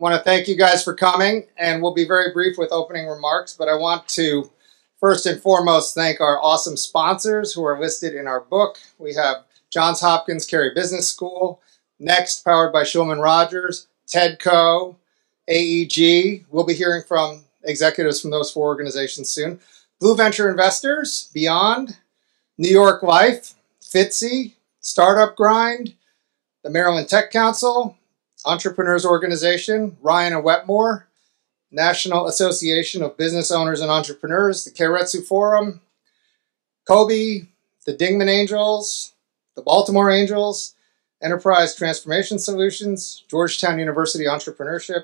want to thank you guys for coming, and we'll be very brief with opening remarks, but I want to first and foremost thank our awesome sponsors who are listed in our book. We have Johns Hopkins Carey Business School, Next, powered by Shulman Rogers, TEDCO, AEG. We'll be hearing from executives from those 4 organizations soon. Blue Venture Investors, Beyond, New York Life, FITSE, Startup Grind, the Maryland Tech Council, Entrepreneurs Organization, Ryan and Wetmore, National Association of Business Owners and Entrepreneurs, the Keiretsu Forum, Kobe, the Dingman Angels, the Baltimore Angels, Enterprise Transformation Solutions, Georgetown University Entrepreneurship,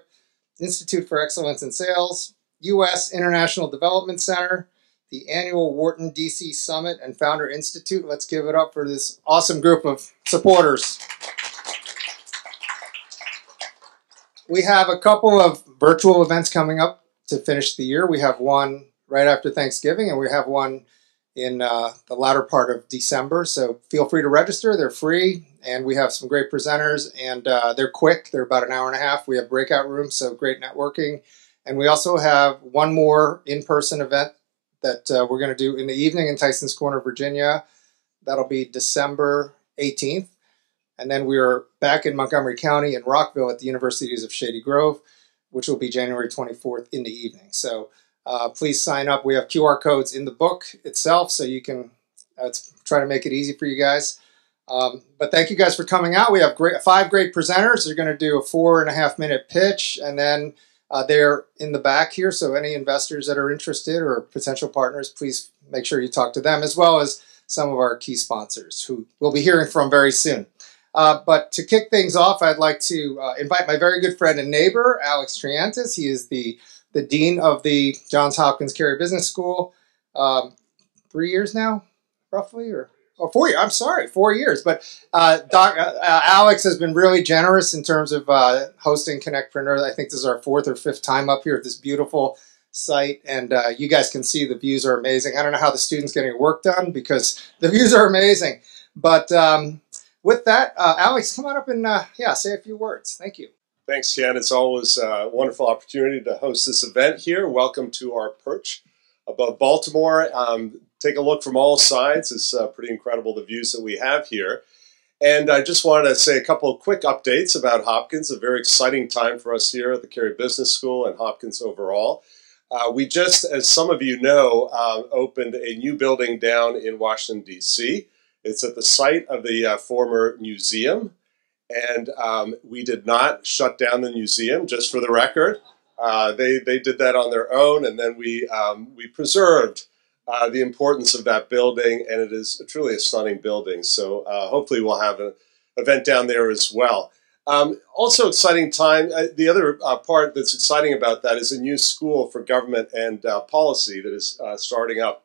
Institute for Excellence in Sales, U.S. International Development Center, the annual Wharton DC Summit and Founder Institute. Let's give it up for this awesome group of supporters. We have a couple of virtual events coming up to finish the year. We have one right after Thanksgiving, and we have one in the latter part of December. So feel free to register. They're free, and we have some great presenters, and they're quick. They're about an hour and a half. We have breakout rooms, so great networking. And we also have one more in-person event that we're going to do in the evening in Tyson's Corner, Virginia. That'll be December 18th. And then we are back in Montgomery County in Rockville at the Universities of Shady Grove, which will be January 24th in the evening. So please sign up. We have QR codes in the book itself, so you can try to make it easy for you guys. But thank you guys for coming out. We have 5 great presenters. They're going to do a 4.5-minute pitch, and then they're in the back here. So any investors that are interested or potential partners, please make sure you talk to them, as well as some of our key sponsors who we'll be hearing from very soon. But to kick things off, I'd like to invite my very good friend and neighbor, Alex Triantis. He is the dean of the Johns Hopkins Carey Business School. 3 years now, roughly, or 4 years. I'm sorry, 4 years. But Alex has been really generous in terms of hosting CONNECTpreneur. I think this is our 4th or 5th time up here at this beautiful site, and you guys can see the views are amazing. I don't know how the students getting work done because the views are amazing. But with that, Alex, come on up and say a few words. Thank you. Thanks, Ken. It's always a wonderful opportunity to host this event here. Welcome to our perch above Baltimore. Take a look from all sides. It's pretty incredible, the views that we have here. And I just wanted to say a couple of quick updates about Hopkins. A very exciting time for us here at the Carey Business School and Hopkins overall. We just, as some of you know, opened a new building down in Washington, D.C. It's at the site of the former museum. And we did not shut down the museum, just for the record. They did that on their own, and then we preserved the importance of that building, and it is truly a stunning building. So hopefully we'll have an event down there as well. Also exciting time. The other part that's exciting about that is a new school for government and policy that is starting up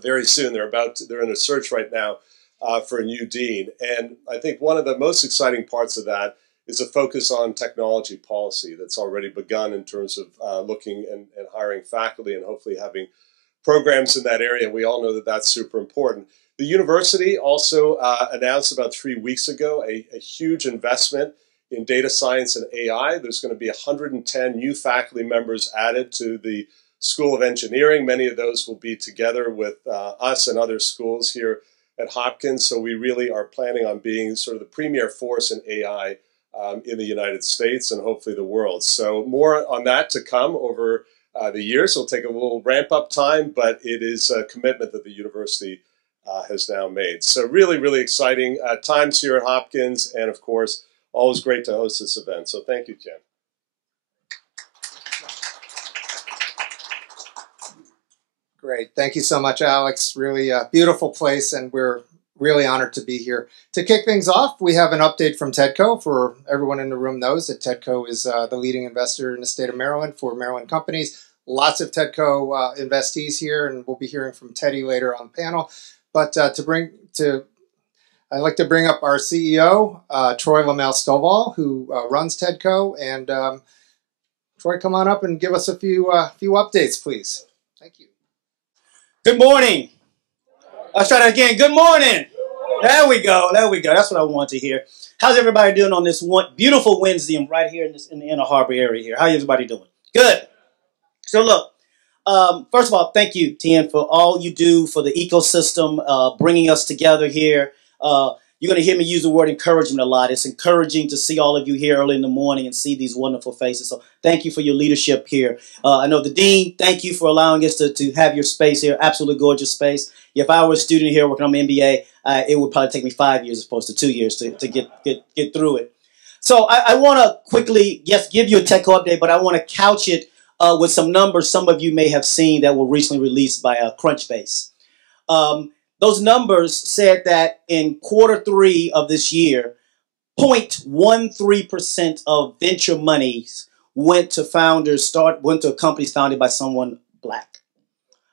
very soon. They're in a search right now for a new dean. And I think one of the most exciting parts of that is a focus on technology policy that's already begun in terms of looking and hiring faculty and hopefully having programs in that area. We all know that that's super important. The university also announced about 3 weeks ago a huge investment in data science and AI. There's going to be 110 new faculty members added to the School of Engineering. Many of those will be together with us and other schools here at Hopkins. So we really are planning on being sort of the premier force in AI in the United States and hopefully the world. So more on that to come over the years. It'll take a little ramp up time, but it is a commitment that the university has now made. So really, really exciting times here at Hopkins, and of course, always great to host this event. So thank you, Jen. Great. Thank you so much, Alex. Really a beautiful place, and we're really honored to be here. To kick things off, we have an update from TEDCO. For everyone in the room knows that TEDCO is the leading investor in the state of Maryland for Maryland companies. Lots of TEDCO investees here, and we'll be hearing from Teddy later on the panel. But I'd like to bring up our CEO, Troy Lamel-Stovall, who runs TEDCO. And Troy, come on up and give us a few updates, please. Thank you. Good morning. Let's try that again. Good morning. There we go. There we go. That's what I want to hear. How's everybody doing on this one beautiful Wednesday right here in the Inner Harbor area here? How's everybody doing? Good. So look, first of all, thank you, Tien, for all you do for the ecosystem, bringing us together here. You're going to hear me use the word encouragement a lot. It's encouraging to see all of you here early in the morning and see these wonderful faces. So thank you for your leadership here. I know the Dean, thank you for allowing us to have your space here. Absolutely gorgeous space. If I were a student here working on my MBA, it would probably take me 5 years as opposed to 2 years to get through it. So I want to quickly, yes, give you a tech update, but I want to couch it with some numbers some of you may have seen that were recently released by Crunchbase. Those numbers said that in Q3 of this year, 0.13% of venture monies went to companies founded by someone black.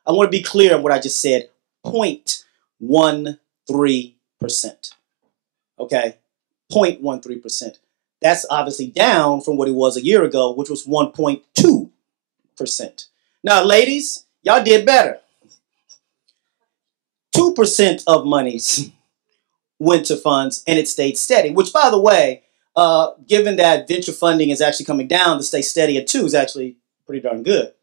I want to be clear on what I just said. 0.13%. Okay? 0.13%. That's obviously down from what it was a year ago, which was 1.2%. Now, ladies, y'all did better. 2% of monies went to funds and it stayed steady, which, by the way, given that venture funding is actually coming down, to stay steady at 2 is actually pretty darn good.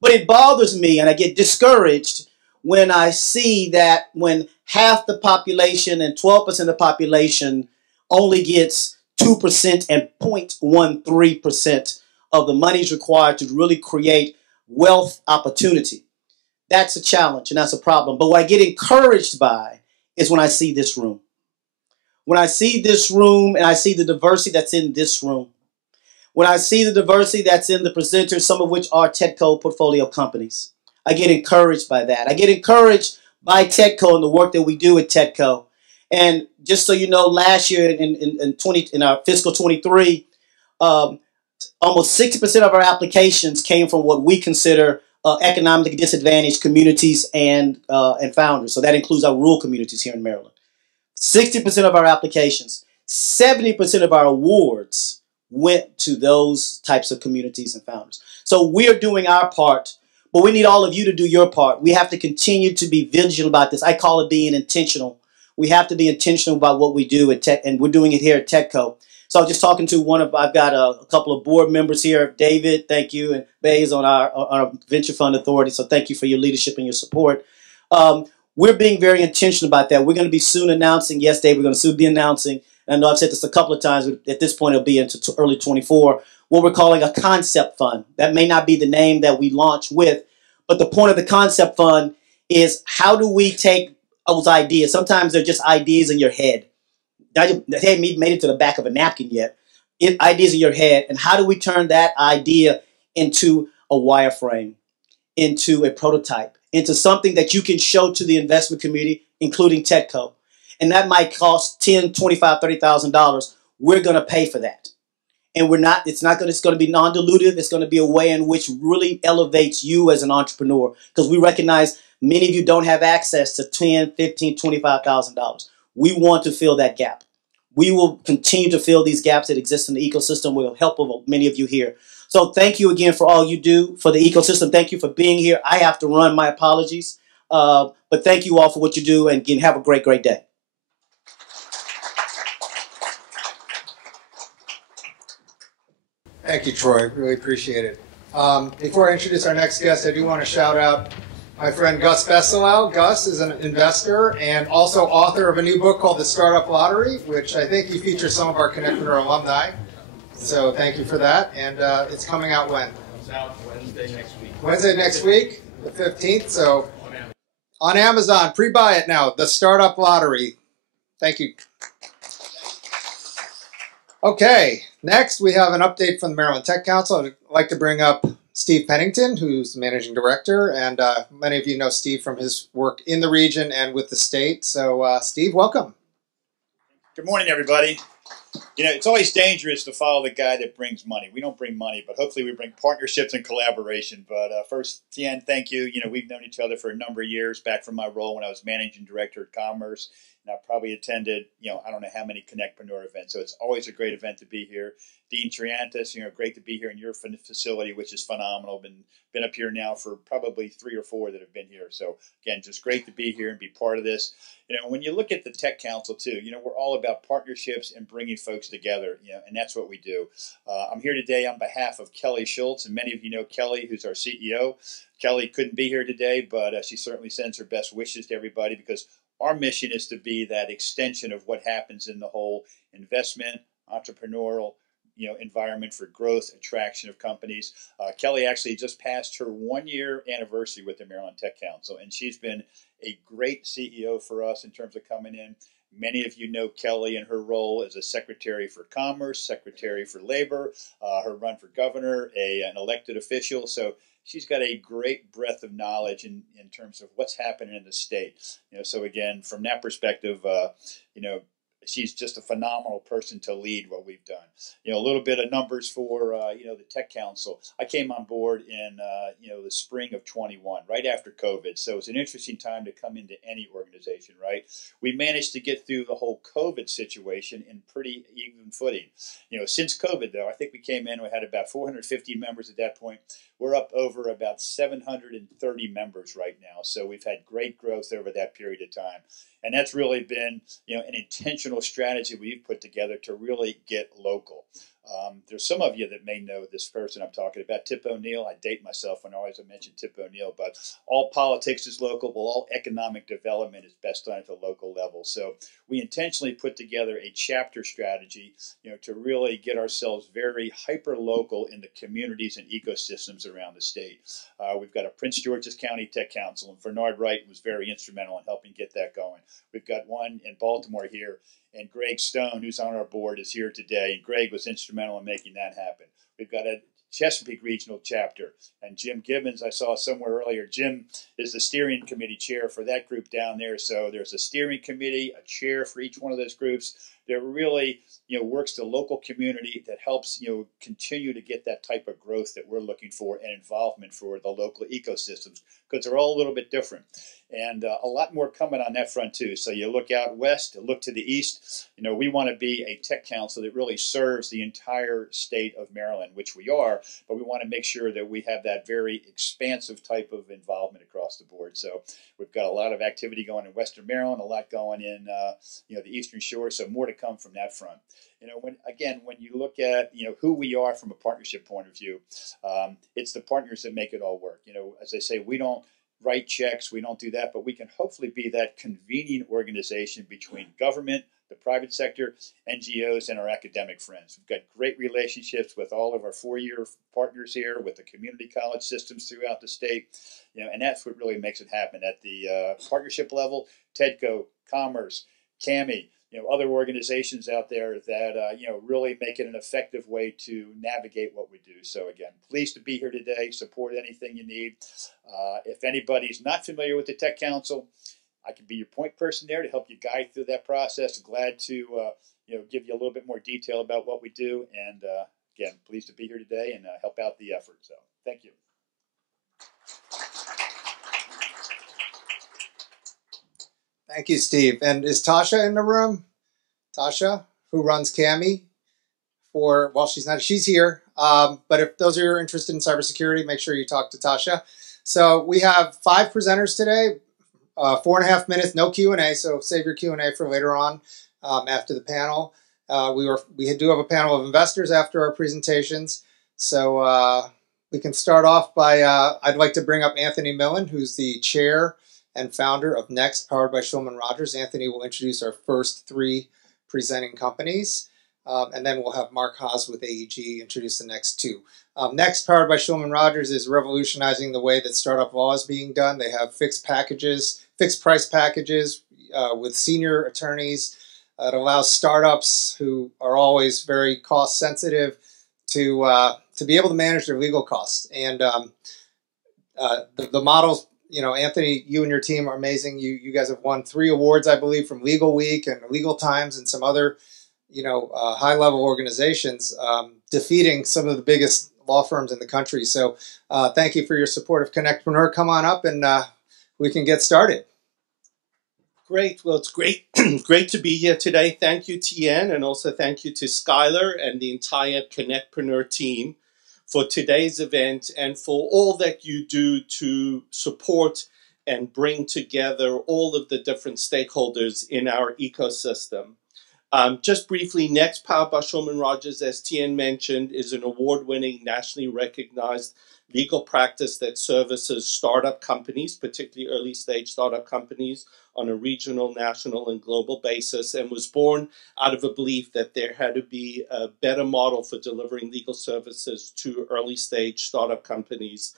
But it bothers me and I get discouraged when I see that when half the population and 12% of the population only gets 2% and 0.13% of the monies required to really create wealth opportunity. That's a challenge and that's a problem. But what I get encouraged by is when I see this room. When I see this room and I see the diversity that's in this room. When I see the diversity that's in the presenters, some of which are TechCo portfolio companies. I get encouraged by that. I get encouraged by TechCo and the work that we do at TechCo. And just so you know, last year in our fiscal 23, almost 60% of our applications came from what we consider economically disadvantaged communities and founders. So that includes our rural communities here in Maryland. 60% of our applications, 70% of our awards went to those types of communities and founders. So we're doing our part, but we need all of you to do your part. We have to continue to be vigilant about this. I call it being intentional. We have to be intentional about what we do at Tech, and we're doing it here at TechCo. So I was just talking to I've got a couple of board members here. David, thank you, and Bay is on our Venture Fund Authority, so thank you for your leadership and your support. We're being very intentional about that. We're going to be soon announcing, yes, Dave, we're going to soon be announcing, and I know I've said this a couple of times, but at this point it'll be into early 24, what we're calling a concept fund. That may not be the name that we launch with, but the point of the concept fund is how do we take those ideas? Sometimes they're just ideas in your head. They haven't made it to the back of a napkin yet. Ideas in your head, and how do we turn that idea into a wireframe, into a prototype, into something that you can show to the investment community, including TechCo. And that might cost $10,000, $25,000, $30,000. We're going to pay for that. And it's going to be non-dilutive. It's going to be a way in which really elevates you as an entrepreneur, because we recognize many of you don't have access to $10,000, $15,000, $25,000. We want to fill that gap. We will continue to fill these gaps that exist in the ecosystem with the help of many of you here. So thank you again for all you do for the ecosystem. Thank you for being here. I have to run. My apologies. But thank you all for what you do, and again, have a great, great day. Thank you, Troy. Really appreciate it. Before I introduce our next guest, I do want to shout out my friend Gus Besselow. Gus is an investor and also author of a new book called The Startup Lottery, which I think he features some of our CONNECTpreneur alumni. So thank you for that. And it's coming out when? It comes out Wednesday next week. Wednesday next week, the 15th. So on Amazon. Pre-buy it now. The Startup Lottery. Thank you. Okay, next we have an update from the Maryland Tech Council. I'd like to bring up Steve Pennington, who's the managing director, and many of you know Steve from his work in the region and with the state. So, Steve, welcome. Good morning, everybody. You know, it's always dangerous to follow the guy that brings money. We don't bring money, but hopefully we bring partnerships and collaboration. But first, Tien, thank you. You know, we've known each other for a number of years, back from my role when I was managing director of commerce and I've probably attended, I don't know how many CONNECTpreneur events. So it's always a great event to be here. Dean Triantis, great to be here in your facility, which is phenomenal. Been up here now for probably 3 or 4 that have been here. So again, just great to be here and be part of this. When you look at the Tech Council too, we're all about partnerships and bringing folks together, and that's what we do. I'm here today on behalf of Kelly Schultz, and many of you know Kelly, who's our CEO. Kelly couldn't be here today, but she certainly sends her best wishes to everybody, because our mission is to be that extension of what happens in the whole investment, entrepreneurial, environment for growth, attraction of companies. Kelly actually just passed her 1-year anniversary with the Maryland Tech Council, and she's been a great CEO for us in terms of coming in. Many of you know Kelly in her role as a Secretary for Commerce, Secretary for Labor, her run for governor, an elected official. So she's got a great breadth of knowledge in terms of what's happening in the state. So again, from that perspective, she's just a phenomenal person to lead what we've done. A little bit of numbers for the Tech Council. I came on board in the spring of 21, right after COVID. So it's an interesting time to come into any organization, right? We managed to get through the whole COVID situation in pretty even footing. Since COVID, though, I think we came in, we had about 450 members at that point. We're up over about 730 members right now. So we've had great growth over that period of time. And that's really been, an intentional strategy we've put together to really get local. There's some of you that may know this person I'm talking about, Tip O'Neill. I date myself when I always mention Tip O'Neill, but all politics is local. Well, all economic development is best done at the local level. So we intentionally put together a chapter strategy, to really get ourselves very hyper local in the communities and ecosystems around the state. We've got a Prince George's County Tech Council, and Bernard Wright was very instrumental in helping get that going. We've got one in Baltimore here, and Greg Stone, who's on our board, is here today, and Greg was instrumental in making that happen. We've got a Chesapeake Regional Chapter, and Jim Gibbons, I saw somewhere earlier. Jim is the steering committee chair for that group down there. So there's a steering committee, a chair for each one of those groups that really, works the local community, that helps, continue to get that type of growth that we're looking for and involvement for the local ecosystems, because they're all a little bit different. And a lot more coming on that front too. So you look out west, look to the east. We want to be a tech council that really serves the entire state of Maryland, which we are, but we want to make sure that we have that very expansive type of involvement across the board. So we've got a lot of activity going in Western Maryland, a lot going in, the Eastern Shore. So more to come from that front. When you look at, who we are from a partnership point of view, it's the partners that make it all work. As I say, we don't write checks, we don't do that, but we can hopefully be that convening organization between government, the private sector, NGOs, and our academic friends. We've got great relationships with all of our 4-year partners here, with the community college systems throughout the state, and that's what really makes it happen. At the partnership level, TEDCO, Commerce, CAMI, other organizations out there that, really make it an effective way to navigate what we do. So again, pleased to be here today, support anything you need. If anybody's not familiar with the Tech Council, I can be your point person there to help you guide through that process. Glad to, give you a little bit more detail about what we do. And again, pleased to be here today and help out the effort. So thank you. Thank you, Steve. And is Tasha in the room? Tasha, who runs CAMI she's here. But if those of you are interested in cybersecurity, make sure you talk to Tasha. So we have 5 presenters today, 4.5 minutes, no Q&A. So save your Q&A for later on after the panel. We do have a panel of investors after our presentations. So we can start off by, I'd like to bring up Anthony Millen, who's the chair and founder of Next, powered by Shulman Rogers. Anthony will introduce our first 3 presenting companies. And then we'll have Mark Haas with AEG introduce the next 2. Next, powered by Shulman Rogers, is revolutionizing the way that startup law is being done. They have fixed price packages with senior attorneys. It allows startups who are always very cost sensitive to be able to manage their legal costs. And the models, Anthony, you and your team are amazing. You guys have won 3 awards, I believe, from Legal Week and Legal Times and some other high-level organizations, defeating some of the biggest law firms in the country. So thank you for your support of CONNECTpreneur. Come on up and we can get started. Great. Well, it's great, great to be here today. Thank you, Tien, and also thank you to Skylar and the entire CONNECTpreneur team for today's event and for all that you do to support and bring together all of the different stakeholders in our ecosystem. Just briefly, Next, powered by Shulman Rogers, as Tien mentioned, is an award-winning, nationally recognized legal practice that services startup companies, particularly early-stage startup companies, on a regional, national, and global basis, and was born out of a belief that there had to be a better model for delivering legal services to early-stage startup companies.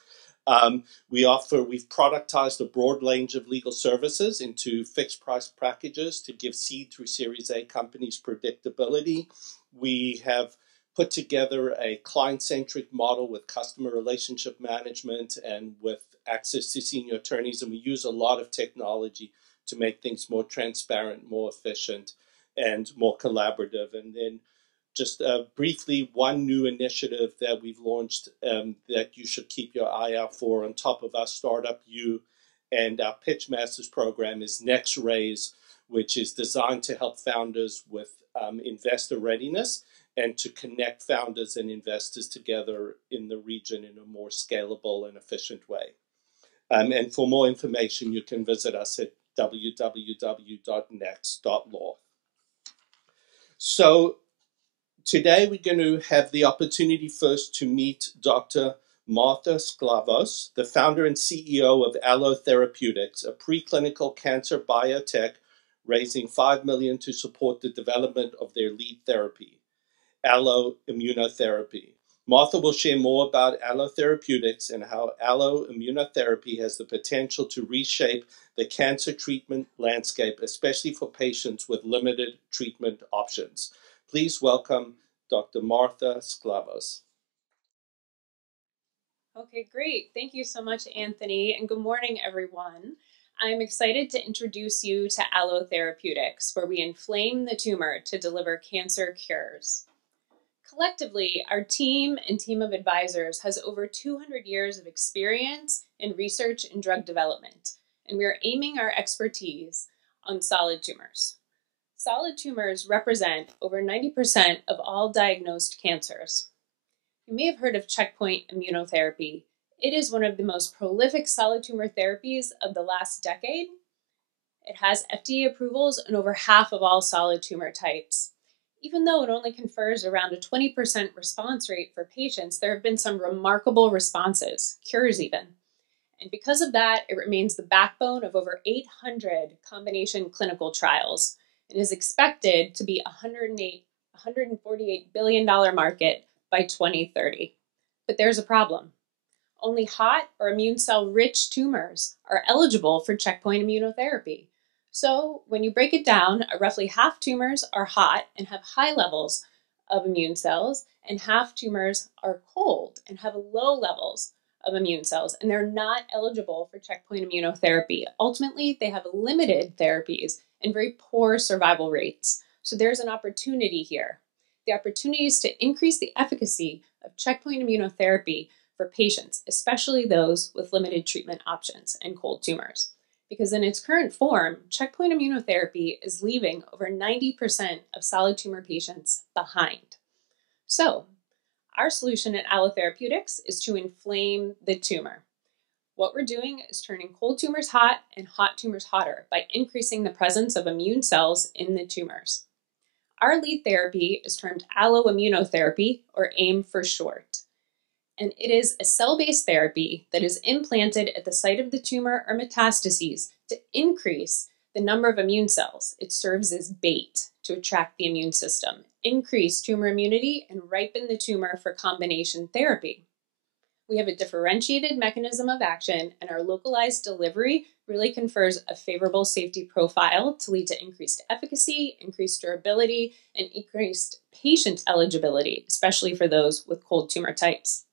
We've productized a broad range of legal services into fixed price packages to give seed through Series A companies predictability. We have put together a client-centric model with customer relationship management and with access to senior attorneys, and we use a lot of technology to make things more transparent, more efficient, and more collaborative. And then just briefly, one new initiative that we've launched that you should keep your eye out for on top of our Startup U and our Pitch Masters program is Next Raise, which is designed to help founders with investor readiness and to connect founders and investors together in the region in a more scalable and efficient way. And for more information, you can visit us at www.next.law. So today we're going to have the opportunity first to meet Dr. Martha Sklavos, the founder and CEO of Allo Therapeutics, a preclinical cancer biotech raising $5 million to support the development of their lead therapy, allo immunotherapy. Martha will share more about Allo Therapeutics and how allo immunotherapy has the potential to reshape the cancer treatment landscape, especially for patients with limited treatment options. Please welcome Dr. Martha Sklavos. Okay, great. Thank you so much, Anthony, and good morning, everyone. I'm excited to introduce you to Allo Therapeutics, where we inflame the tumor to deliver cancer cures. Collectively, our team and team of advisors has over 200 years of experience in research and drug development, and we are aiming our expertise on solid tumors. Solid tumors represent over 90% of all diagnosed cancers. You may have heard of checkpoint immunotherapy. It is one of the most prolific solid tumor therapies of the last decade. It has FDA approvals in over half of all solid tumor types. Even though it only confers around a 20% response rate for patients, there have been some remarkable responses, cures even. And because of that, it remains the backbone of over 800 combination clinical trials and is expected to be a $148 billion market by 2030. But there's a problem. Only hot or immune cell rich tumors are eligible for checkpoint immunotherapy. So when you break it down, roughly half tumors are hot and have high levels of immune cells, and half tumors are cold and have low levels of immune cells, and they're not eligible for checkpoint immunotherapy. Ultimately, they have limited therapies and very poor survival rates. So there's an opportunity here. The opportunity is to increase the efficacy of checkpoint immunotherapy for patients, especially those with limited treatment options and cold tumors. Because in its current form, checkpoint immunotherapy is leaving over 90% of solid tumor patients behind. So, our solution at Allo Therapeutics is to inflame the tumor. What we're doing is turning cold tumors hot and hot tumors hotter by increasing the presence of immune cells in the tumors. Our lead therapy is termed allo immunotherapy, or AIM for short. And it is a cell-based therapy that is implanted at the site of the tumor or metastases to increase the number of immune cells. It serves as bait to attract the immune system, increase tumor immunity, and ripen the tumor for combination therapy. We have a differentiated mechanism of action, and our localized delivery really confers a favorable safety profile to lead to increased efficacy, increased durability, and increased patient eligibility, especially for those with cold tumor types.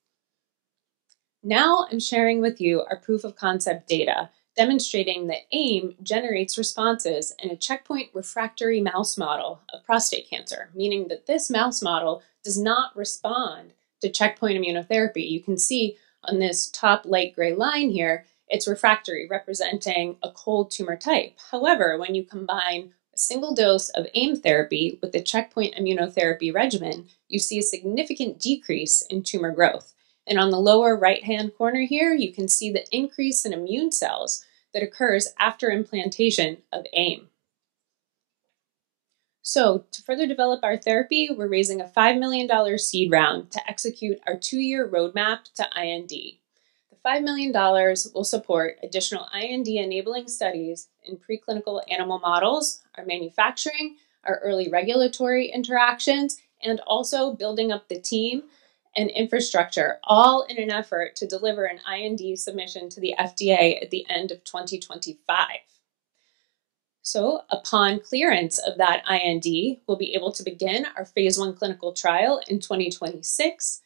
Now I'm sharing with you our proof of concept data demonstrating that AIM generates responses in a checkpoint refractory mouse model of prostate cancer, meaning that this mouse model does not respond to checkpoint immunotherapy. You can see on this top light gray line here, It's refractory, representing a cold tumor type. However, when you combine a single dose of AIM therapy with the checkpoint immunotherapy regimen, you see a significant decrease in tumor growth. And on the lower right-hand corner here, you can see the increase in immune cells that occurs after implantation of AIM. So, to further develop our therapy, we're raising a $5 million seed round to execute our 2-year roadmap to IND. The $5 million will support additional IND-enabling studies in preclinical animal models, our manufacturing, our early regulatory interactions, and also building up the team and infrastructure, all in an effort to deliver an IND submission to the FDA at the end of 2025. So, upon clearance of that IND, we'll be able to begin our phase 1 clinical trial in 2026.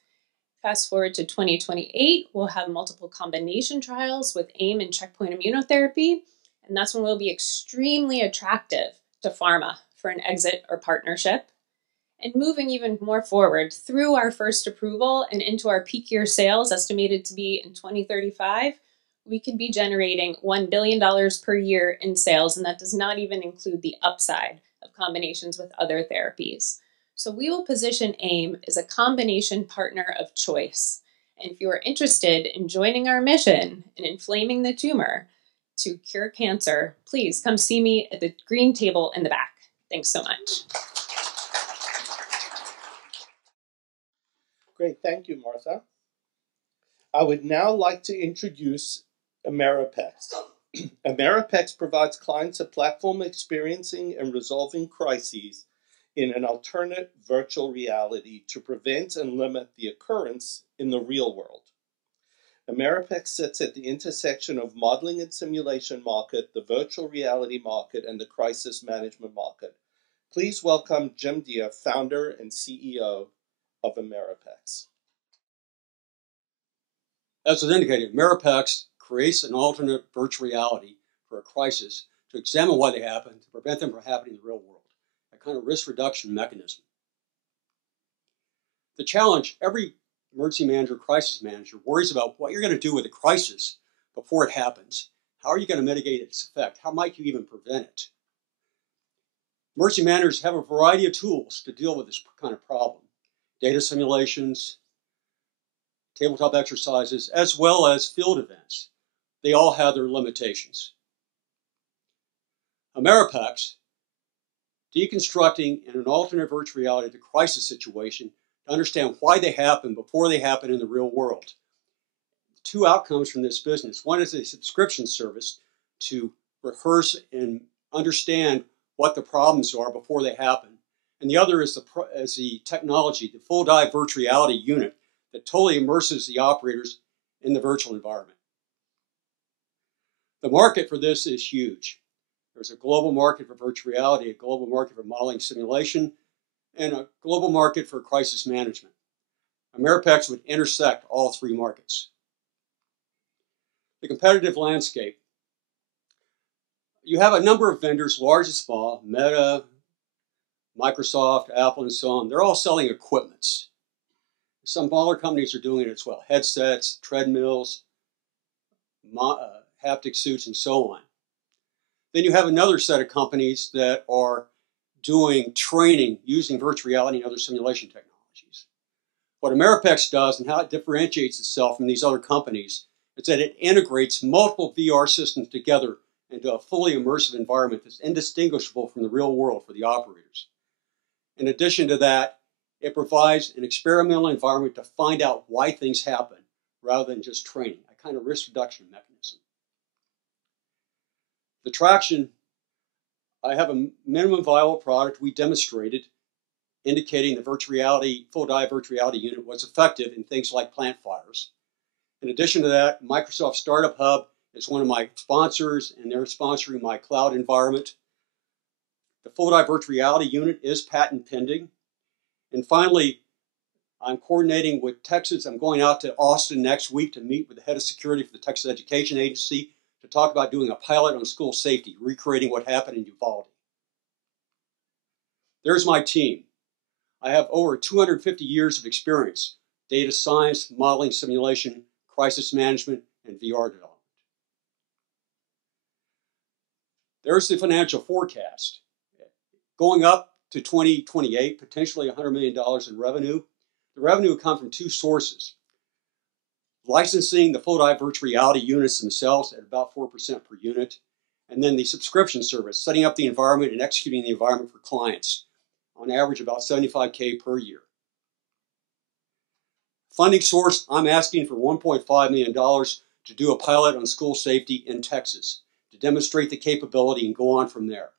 Fast forward to 2028, we'll have multiple combination trials with AIM and checkpoint immunotherapy, and that's when we'll be extremely attractive to pharma for an exit or partnership. And moving even more forward, through our first approval and into our peak year sales estimated to be in 2035, we could be generating $1 billion per year in sales, and that does not even include the upside of combinations with other therapies. So we will position AIM as a combination partner of choice. And if you are interested in joining our mission in inflaming the tumor to cure cancer, please come see me at the green table in the back. Thanks so much. Great, thank you, Martha. I would now like to introduce Ameripex. Ameripex provides clients a platform experiencing and resolving crises in an alternate virtual reality to prevent and limit the occurrence in the real world. Ameripex sits at the intersection of modeling and simulation market, the virtual reality market, and the crisis management market. Please welcome Jim Dia, founder and CEO of Ameripex. As was indicated, Ameripex creates an alternate virtual reality for a crisis to examine why they happen, to prevent them from happening in the real world, a kind of risk reduction mechanism. The challenge, every emergency manager, crisis manager worries about what you're going to do with a crisis before it happens. How are you going to mitigate its effect? How might you even prevent it? Emergency managers have a variety of tools to deal with this kind of problem. Data simulations, tabletop exercises, as well as field events. They all have their limitations. Ameripex, deconstructing in an alternate virtual reality the crisis situation to understand why they happen before they happen in the real world. Two outcomes from this business. One is a subscription service to rehearse and understand what the problems are before they happen. And the other is the technology, the full dive virtual reality unit that totally immerses the operators in the virtual environment. The market for this is huge. There's a global market for virtual reality, a global market for modeling simulation, and a global market for crisis management. Ameripex would intersect all three markets. The competitive landscape. You have a number of vendors, large and small, Meta, Microsoft, Apple, and so on. They're all selling equipments. Some smaller companies are doing it as well. Headsets, treadmills, haptic suits, and so on. Then you have another set of companies that are doing training using virtual reality and other simulation technologies. What Ameripex does and how it differentiates itself from these other companies is that it integrates multiple VR systems together into a fully immersive environment that's indistinguishable from the real world for the operators. In addition to that, it provides an experimental environment to find out why things happen rather than just training, a kind of risk reduction mechanism. The traction, I have a minimum viable product we demonstrated indicating the virtual reality, full dive virtual reality unit was effective in things like plant fires. In addition to that, Microsoft Startup Hub is one of my sponsors, and they're sponsoring my cloud environment. The full dive virtual reality unit is patent pending. And finally, I'm coordinating with Texas. I'm going out to Austin next week to meet with the head of security for the Texas Education Agency to talk about doing a pilot on school safety, recreating what happened in Uvalde. There's my team. I have over 250 years of experience, data science, modeling, simulation, crisis management, and VR development. There's the financial forecast. Going up to 2028, potentially $100 million in revenue. The revenue will come from two sources. Licensing the full virtual reality units themselves at about 4% per unit, and then the subscription service, setting up the environment and executing the environment for clients, on average about $75K per year. Funding source, I'm asking for $1.5 million to do a pilot on school safety in Texas, to demonstrate the capability and go on from there.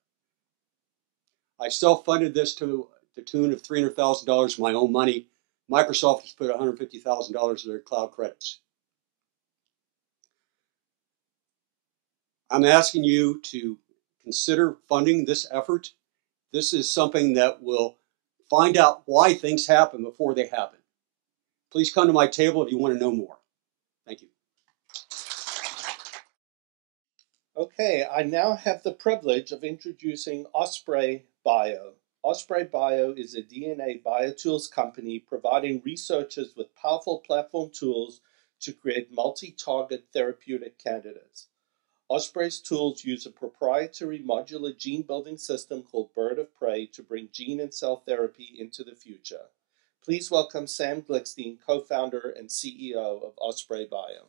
I self-funded this to the tune of $300,000 of my own money. Microsoft has put $150,000 of their cloud credits. I'm asking you to consider funding this effort. This is something that will find out why things happen before they happen. Please come to my table if you want to know more. Thank you. Okay, I now have the privilege of introducing Osprey Bio. Osprey Bio is a DNA biotools company providing researchers with powerful platform tools to create multi-target therapeutic candidates. Osprey's tools use a proprietary modular gene-building system called Bird of Prey to bring gene and cell therapy into the future. Please welcome Sam Glickstein, co-founder and CEO of Osprey Bio.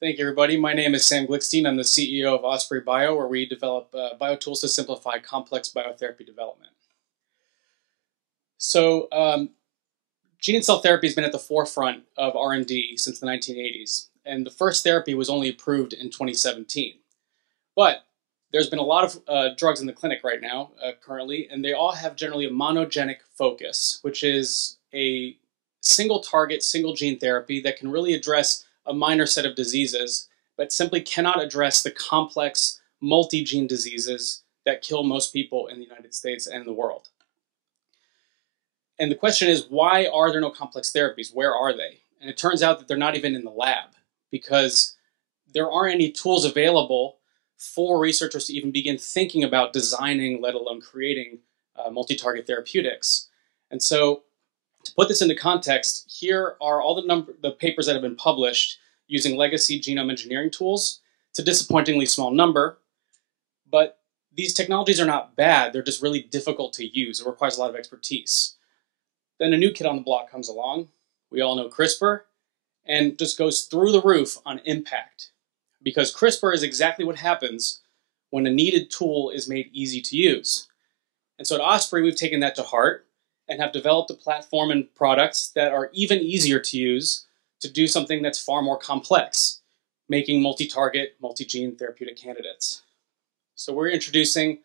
Thank you, everybody. My name is Sam Glickstein. I'm the CEO of Osprey Bio, where we develop biotools to simplify complex biotherapy development. So, gene and cell therapy has been at the forefront of R&D since the 1980s, and the first therapy was only approved in 2017. But there's been a lot of drugs in the clinic right now, currently, and they all have generally a monogenic focus, which is a single target, single gene therapy that can really address a minor set of diseases, but simply cannot address the complex multi-gene diseases that kill most people in the United States and the world. And the question is, why are there no complex therapies? Where are they? And it turns out that they're not even in the lab, because there aren't any tools available for researchers to even begin thinking about designing, let alone creating multi-target therapeutics. And so, to put this into context, here are all the papers that have been published using legacy genome engineering tools. It's a disappointingly small number, but these technologies are not bad. They're just really difficult to use. It requires a lot of expertise. Then a new kid on the block comes along. We all know CRISPR, and just goes through the roof on impact. Because CRISPR is exactly what happens when a needed tool is made easy to use. And so at Osprey, we've taken that to heart and have developed a platform and products that are even easier to use to do something that's far more complex, making multi-target, multi-gene therapeutic candidates. So we're introducing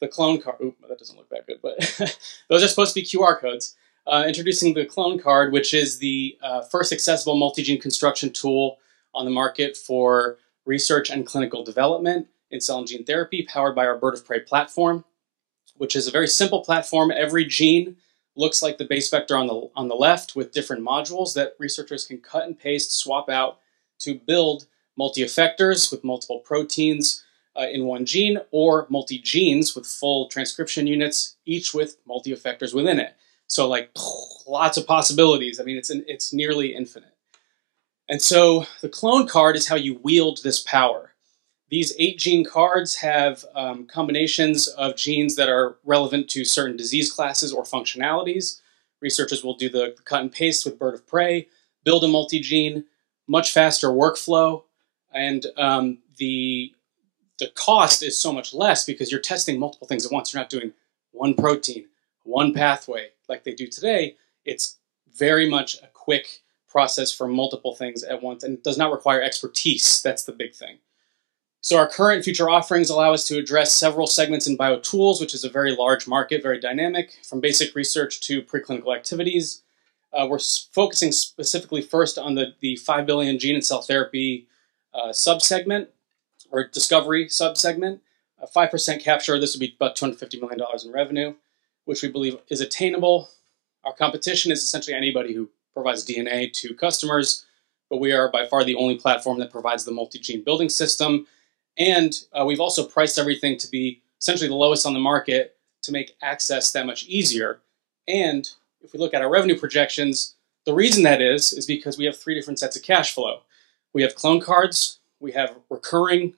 the clone card. Oop, that doesn't look that good, but those are supposed to be QR codes. Introducing the clone card, which is the first accessible multi-gene construction tool on the market for research and clinical development in cell and gene therapy, powered by our Bird of Prey platform, which is a very simple platform. Every gene looks like the base vector on the left, with different modules that researchers can cut and paste, swap out to build multi-effectors with multiple proteins in one gene, or multi-genes with full transcription units, each with multi-effectors within it. So like lots of possibilities. I mean, it's nearly infinite. And so the clone card is how you wield this power. These 8 gene cards have combinations of genes that are relevant to certain disease classes or functionalities. Researchers will do the cut and paste with Bird of Prey, build a multi-gene, much faster workflow, and the cost is so much less because you're testing multiple things at once. You're not doing one protein, one pathway like they do today. It's very much a quick process for multiple things at once, and it does not require expertise. That's the big thing. So our current and future offerings allow us to address several segments in biotools, which is a very large market, very dynamic, from basic research to preclinical activities. We're focusing specifically first on the 5 billion gene and cell therapy subsegment, or discovery subsegment. 5% capture, this would be about $250 million in revenue, which we believe is attainable. Our competition is essentially anybody who provides DNA to customers, but we are by far the only platform that provides the multi-gene building system. And we've also priced everything to be essentially the lowest on the market to make access that much easier. And if we look at our revenue projections, the reason that is because we have 3 different sets of cash flow. We have clone cards, We have recurring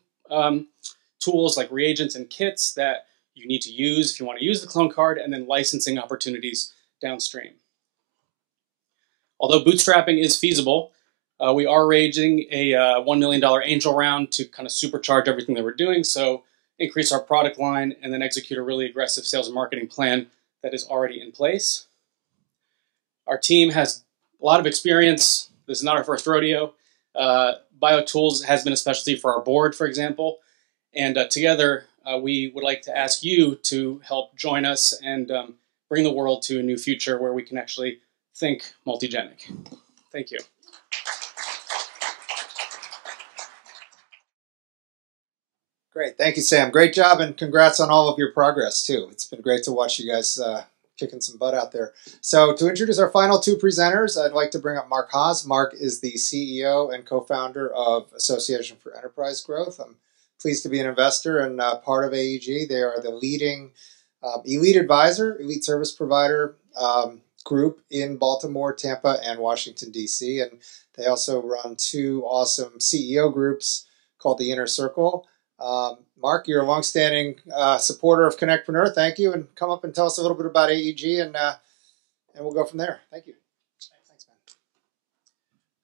tools like reagents and kits that you need to use if you want to use the clone card, and then licensing opportunities downstream. Although bootstrapping is feasible, we are raising a $1 million angel round to kind of supercharge everything that we're doing, so increase our product line and then execute a really aggressive sales and marketing plan that is already in place. Our team has a lot of experience. This is not our first rodeo. BioTools has been a specialty for our board, for example, and together we would like to ask you to help join us and bring the world to a new future where we can actually think multigenic. Thank you. Great. Thank you, Sam. Great job, and congrats on all of your progress, too. It's been great to watch you guys kicking some butt out there. So to introduce our final two presenters, I'd like to bring up Mark Haas. Mark is the CEO and co-founder of Association for Enterprise Growth. I'm pleased to be an investor and part of AEG. They are the leading elite advisor, elite service provider group in Baltimore, Tampa, and Washington, D.C. And they also run two awesome CEO groups called the Inner Circle. Mark, you're a longstanding supporter of CONNECTpreneur. Thank you, and come up and tell us a little bit about AEG, and we'll go from there. Thank you. Thanks, man.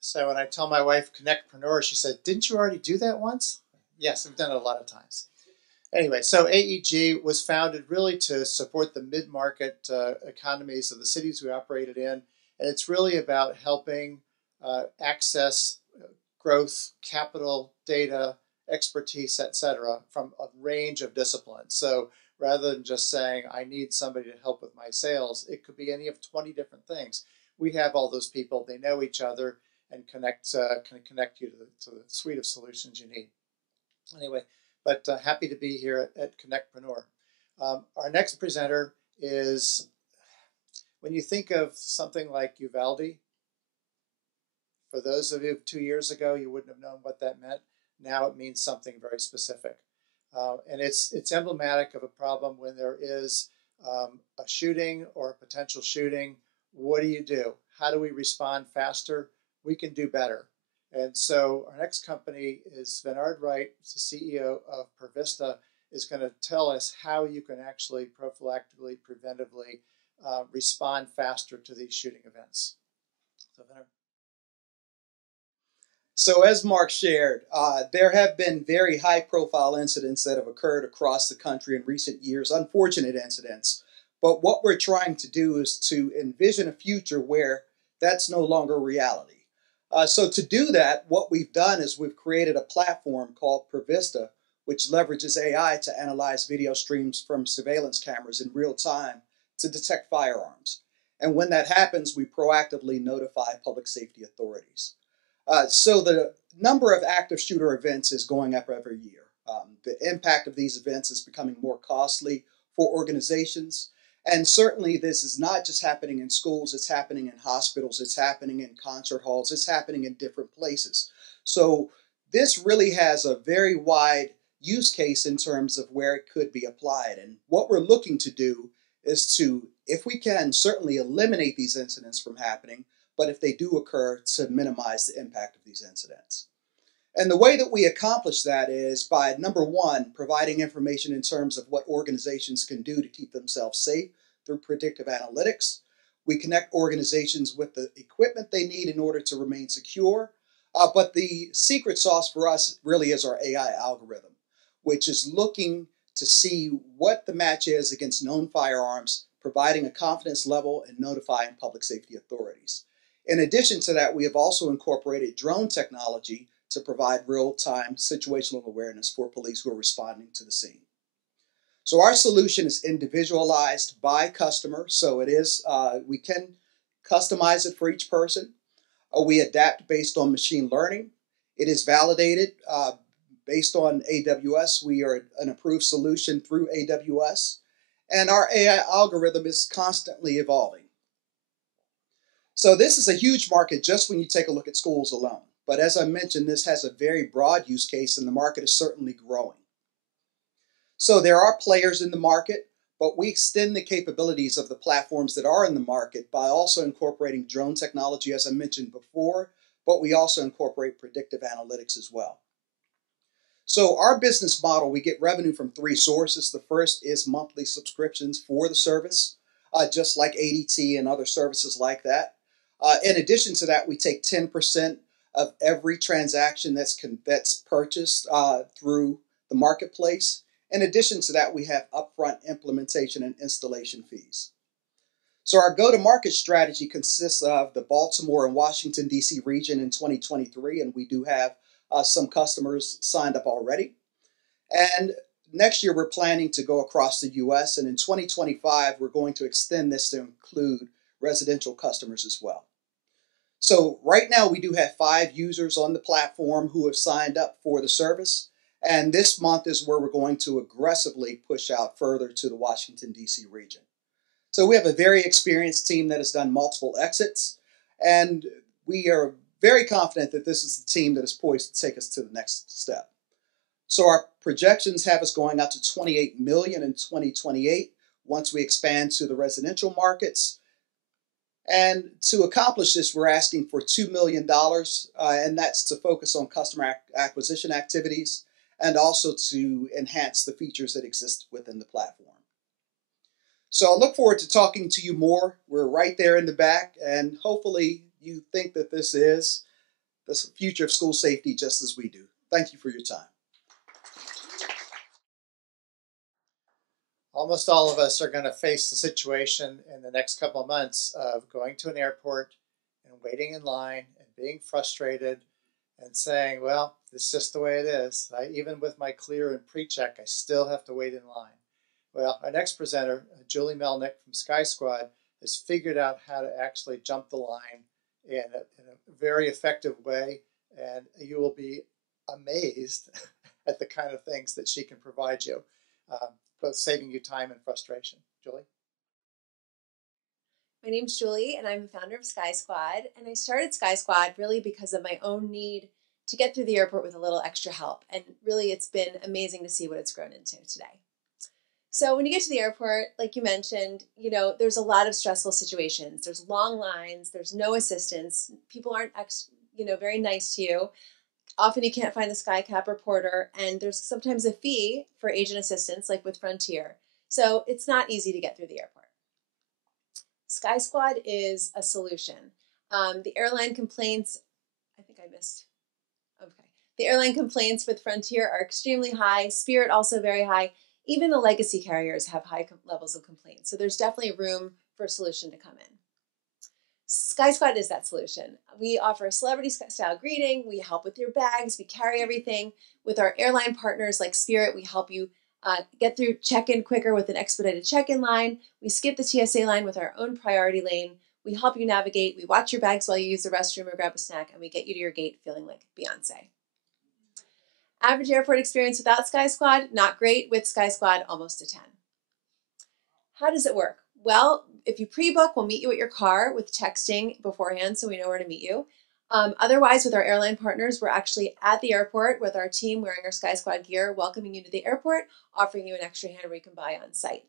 So when I tell my wife CONNECTpreneur, she said, "Didn't you already do that once?" Yes, I've done it a lot of times. Anyway, so AEG was founded really to support the mid-market economies of the cities we operated in, and it's really about helping access growth, capital, data, expertise, etc., from a range of disciplines. So rather than just saying, I need somebody to help with my sales, it could be any of 20 different things. We have all those people, they know each other, and can connect you to the suite of solutions you need. Anyway, but happy to be here at CONNECTpreneur. Our next presenter is, when you think of something like Uvalde, for those of you 2 years ago, you wouldn't have known what that meant. Now it means something very specific. And it's emblematic of a problem when there is a shooting or a potential shooting. What do? How do we respond faster? We can do better. And so our next company is Bernard Wright, the CEO of Pervista, is going to tell us how you can actually prophylactically, preventively respond faster to these shooting events. So Bernard. So as Mark shared, there have been very high-profile incidents that have occurred across the country in recent years, unfortunate incidents. But what we're trying to do is to envision a future where that's no longer reality. So to do that, what we've done is we've created a platform called Pervista, which leverages AI to analyze video streams from surveillance cameras in real time to detect firearms. And when that happens, we proactively notify public safety authorities. So the number of active shooter events is going up every year. The impact of these events is becoming more costly for organizations. And certainly this is not just happening in schools, it's happening in hospitals, it's happening in concert halls, it's happening in different places. So this really has a very wide use case in terms of where it could be applied. And what we're looking to do is to, if we can, certainly eliminate these incidents from happening, but if they do occur, to minimize the impact of these incidents. And the way that we accomplish that is by, number one, providing information in terms of what organizations can do to keep themselves safe through predictive analytics. We connect organizations with the equipment they need in order to remain secure. But the secret sauce for us really is our AI algorithm, which is looking to see what the match is against known firearms, providing a confidence level and notifying public safety authorities. In addition to that, we have also incorporated drone technology to provide real-time situational awareness for police who are responding to the scene. So our solution is individualized by customer. So it is, we can customize it for each person. We adapt based on machine learning. It is validated based on AWS. We are an approved solution through AWS. And our AI algorithm is constantly evolving. So this is a huge market just when you take a look at schools alone. But as I mentioned, this has a very broad use case and the market is certainly growing. So there are players in the market, but we extend the capabilities of the platforms that are in the market by also incorporating drone technology, as I mentioned before, but we also incorporate predictive analytics as well. So our business model, we get revenue from three sources. The first is monthly subscriptions for the service, just like ADT and other services like that. In addition to that, we take 10% of every transaction that's purchased through the marketplace. In addition to that, we have upfront implementation and installation fees. So our go-to-market strategy consists of the Baltimore and Washington, D.C. region in 2023, and we do have some customers signed up already. And next year, we're planning to go across the U.S., and in 2025, we're going to extend this to include residential customers as well. So right now, we do have 5 users on the platform who have signed up for the service, and this month is where we're going to aggressively push out further to the Washington, D.C. region. So we have a very experienced team that has done multiple exits, and we are very confident that this is the team that is poised to take us to the next step. So our projections have us going out to $28 million in 2028 once we expand to the residential markets. And to accomplish this, we're asking for $2 million, and that's to focus on customer acquisition activities and also to enhance the features that exist within the platform. So I look forward to talking to you more. We're right there in the back, and hopefully you think that this is the future of school safety just as we do. Thank you for your time. Almost all of us are going to face the situation in the next couple of months of going to an airport and waiting in line and being frustrated and saying, well, this is just the way it is. Even with my clear and pre-check, I still have to wait in line. Well, our next presenter, Julie Melnick from Sky Squad, has figured out how to actually jump the line in a very effective way, and you will be amazed at the kind of things that she can provide you, both saving you time and frustration. Julie? My name's Julie, and I'm the founder of Sky Squad, and I started Sky Squad really because of my own need to get through the airport with a little extra help, and really it's been amazing to see what it's grown into today. So when you get to the airport, like you mentioned, there's a lot of stressful situations. There's long lines. There's no assistance. People aren't, very nice to you. Often you can't find the SkyCap reporter, and there's sometimes a fee for agent assistance, like with Frontier. So it's not easy to get through the airport. Sky Squad is a solution. The airline complaints, The airline complaints with Frontier are extremely high. Spirit also very high. Even the legacy carriers have high levels of complaints. So there's definitely room for a solution to come in. Sky Squad is that solution. We offer a celebrity-style greeting. We help with your bags. We carry everything. With our airline partners like Spirit, we help you get through check-in quicker with an expedited check-in line. We skip the TSA line with our own priority lane. We help you navigate. We watch your bags while you use the restroom or grab a snack, and we get you to your gate feeling like Beyonce. Average airport experience without Sky Squad, not great. With Sky Squad, almost a 10. How does it work? Well, if you pre-book, we'll meet you at your car with texting beforehand so we know where to meet you. Otherwise, with our airline partners, we're actually at the airport with our team wearing our Sky Squad gear, welcoming you to the airport, offering you an extra hand we can buy on site.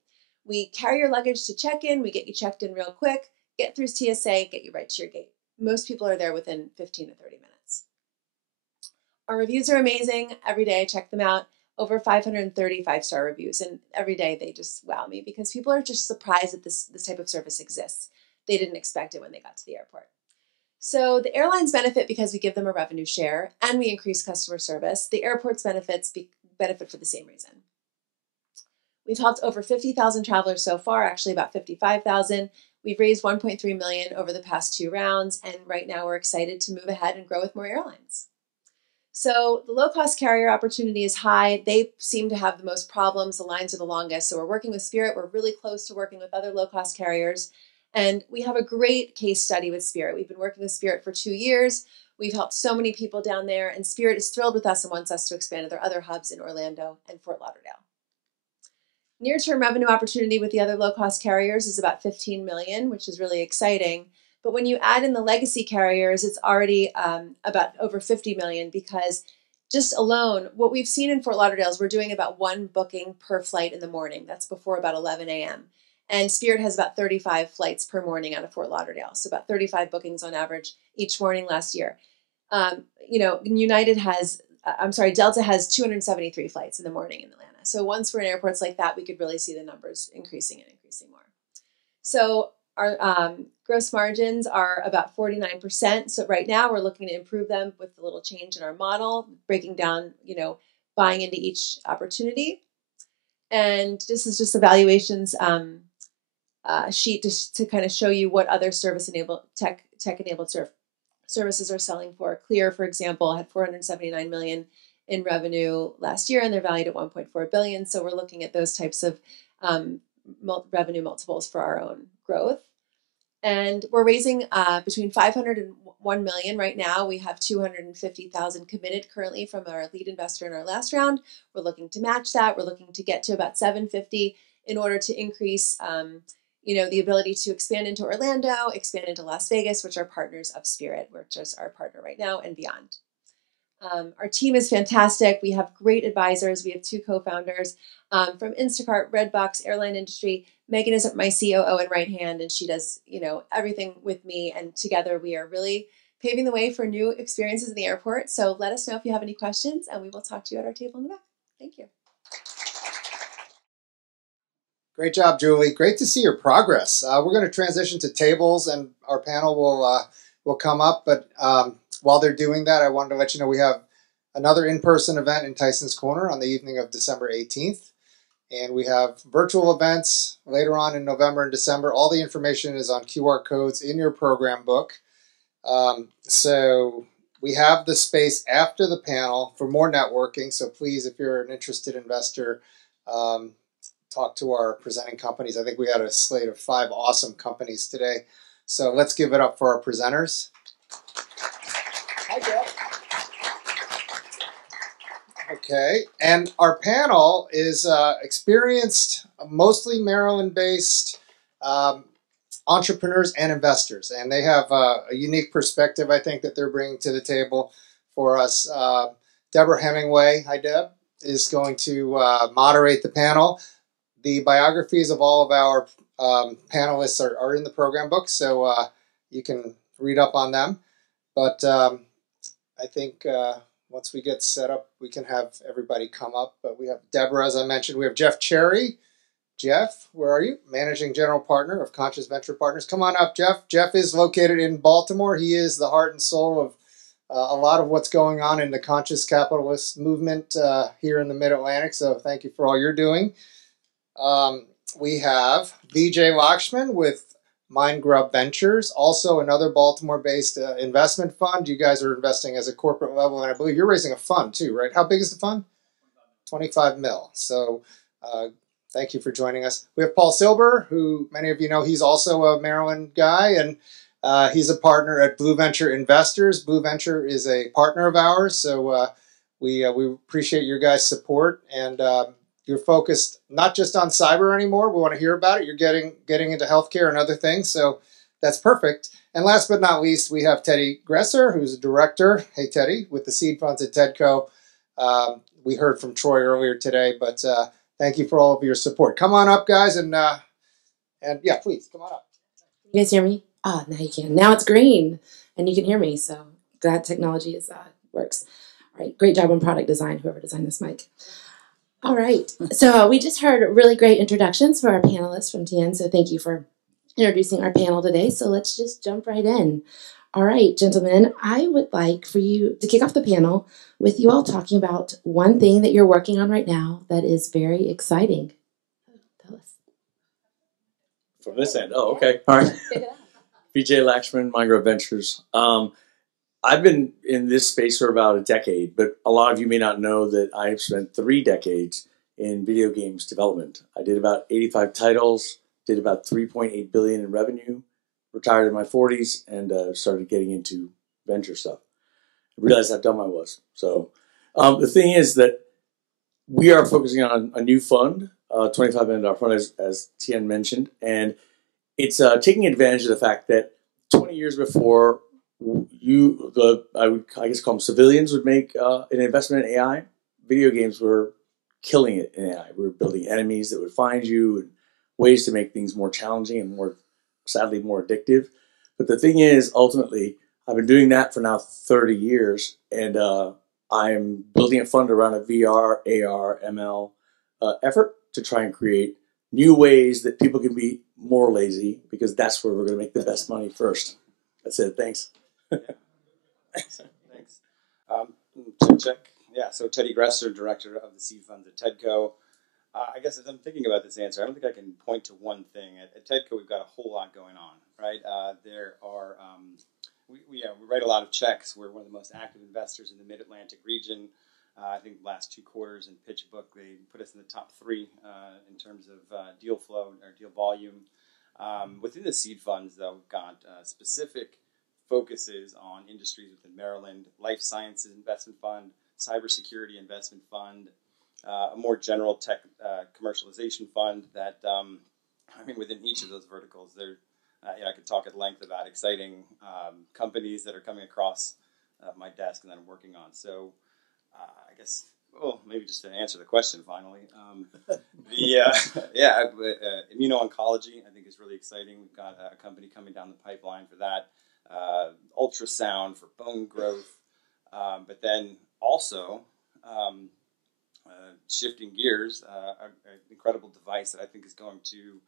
We carry your luggage to check-in. We get you checked in real quick, get through TSA, get you right to your gate. Most people are there within 15 to 30 minutes. Our reviews are amazing. Every day I check them out. Over 530 5-star reviews, and every day they just wow me because people are just surprised that this type of service exists. They didn't expect it when they got to the airport. So the airlines benefit because we give them a revenue share and we increase customer service. The airports benefit for the same reason. We've helped over 50,000 travelers so far, actually about 55,000. We've raised $1.3 million over the past 2 rounds, and right now we're excited to move ahead and grow with more airlines. So the low-cost carrier opportunity is high. They seem to have the most problems. The lines are the longest. So we're working with Spirit. We're really close to working with other low-cost carriers. And we have a great case study with Spirit. We've been working with Spirit for 2 years. We've helped so many people down there. And Spirit is thrilled with us and wants us to expand to their other hubs in Orlando and Fort Lauderdale. Near-term revenue opportunity with the other low-cost carriers is about $15 million, which is really exciting. But when you add in the legacy carriers, it's already about over $50 million because just alone, what we've seen in Fort Lauderdale is we're doing about 1 booking per flight in the morning. That's before about 11 a.m. And Spirit has about 35 flights per morning out of Fort Lauderdale. So about 35 bookings on average each morning last year. United has Delta has 273 flights in the morning in Atlanta. So once we're in airports like that, we could really see the numbers increasing and increasing more. So our gross margins are about 49%. So right now we're looking to improve them with a little change in our model, breaking down, buying into each opportunity. And this is just evaluations sheet to kind of show you what other tech-enabled services are selling for. Clear, for example, had 479 million in revenue last year, and they're valued at 1.4 billion. So we're looking at those types of revenue multiples for our own growth. And we're raising between 500 and 1 million right now. We have 250,000 committed currently from our lead investor in our last round. We're looking to match that. We're looking to get to about 750 in order to increase the ability to expand into Orlando, expand into Las Vegas, which are partners of Spirit, which is our partner right now, and beyond. Our team is fantastic. We have great advisors. We have 2 co-founders from Instacart, Redbox, airline industry. Megan is my COO and right hand, and she does, everything with me. And together we are really paving the way for new experiences in the airport. So let us know if you have any questions, and we will talk to you at our table in the back. Thank you. Great job, Julie. Great to see your progress. We're going to transition to tables, and our panel will come up. But while they're doing that, I wanted to let you know we have another in-person event in Tyson's Corner on the evening of December 18th. And we have virtual events later on in November and December. All the information is on QR codes in your program book. So we have the space after the panel for more networking. So please, if you're an interested investor, talk to our presenting companies. I think we had a slate of 5 awesome companies today. So let's give it up for our presenters. Hi, Jeff. Okay, and our panel is experienced, mostly Maryland-based entrepreneurs and investors, and they have a unique perspective, I think, that they're bringing to the table for us. Deborah Hemingway, hi Deb, is going to moderate the panel. The biographies of all of our panelists are in the program book, so you can read up on them. But I think once we get set up, we can have everybody come up. But we have Deborah, as I mentioned. We have Jeff Cherry. Jeff, where are you? Managing General Partner of Conscious Venture Partners. Come on up, Jeff. Jeff is located in Baltimore. He is the heart and soul of a lot of what's going on in the conscious capitalist movement here in the Mid-Atlantic. So thank you for all you're doing. We have Vijay Lakshman with MindGrub Ventures, also another Baltimore-based investment fund. You guys are investing as a corporate level, and I believe you're raising a fund too, right? How big is the fund? 25 mil. So thank you for joining us. We have Paul Silber, who many of you know, he's also a Maryland guy, and he's a partner at Blue Venture Investors. Blue Venture is a partner of ours, so we appreciate your guys' support, and you're focused not just on cyber anymore. We want to hear about it. You're getting into healthcare and other things, so that's perfect. And last but not least, we have Teddy Gresser, who's a director. Hey, Teddy, with the seed funds at Tedco. We heard from Troy earlier today, but thank you for all of your support. Come on up, guys, and yeah, please, come on up. You guys hear me? Ah, now you can. Now it's green, and you can hear me, so glad technology works. All right, great job on product design, whoever designed this mic. All right, so we just heard really great introductions for our panelists from TN, so thank you for introducing our panel today. So let's just jump right in. All right, gentlemen, I would like for you to kick off the panel with you all talking about one thing that you're working on right now that is very exciting. Tell us. From this end. Oh, okay. All right. Vijay Lakshman, MindGrub Ventures. I've been in this space for about a decade, but a lot of you may not know that I've spent 3 decades in video games development. I did about 85 titles, did about $3.8 billion in revenue, retired in my 40s, and started getting into venture stuff. I realized how dumb I was. So the thing is that we are focusing on a new fund, $25 million fund, as Tien mentioned, and it's taking advantage of the fact that 20 years before, I guess call them civilians, would make an investment in AI. Video games were killing it in AI. We were building enemies that would find you, and ways to make things more challenging and sadly more addictive. But the thing is, ultimately, I've been doing that for now 30 years, and I'm building a fund around a VR, AR, ML effort to try and create new ways that people can be more lazy, because that's where we're going to make the best money first. That's it. Thanks. Thanks. So check. Yeah, so Teddy Gresser, director of the seed funds at TEDCO. I guess as I'm thinking about this answer, I don't think I can point to one thing. At TEDCO, we've got a whole lot going on, right? There are, we write a lot of checks. We're one of the most active investors in the Mid-Atlantic region. I think last 2 quarters in PitchBook, they put us in the top 3 in terms of deal flow or deal volume. Within the seed funds, though, we've got specific focuses on industries within Maryland: life sciences investment fund, cybersecurity investment fund, a more general tech commercialization fund that, within each of those verticals, there, I could talk at length about exciting companies that are coming across my desk and that I'm working on. So I guess, maybe just to answer the question finally, immuno-oncology I think is really exciting. We've got a company coming down the pipeline for that. Ultrasound for bone growth, but then also shifting gears, an incredible device that I think is going to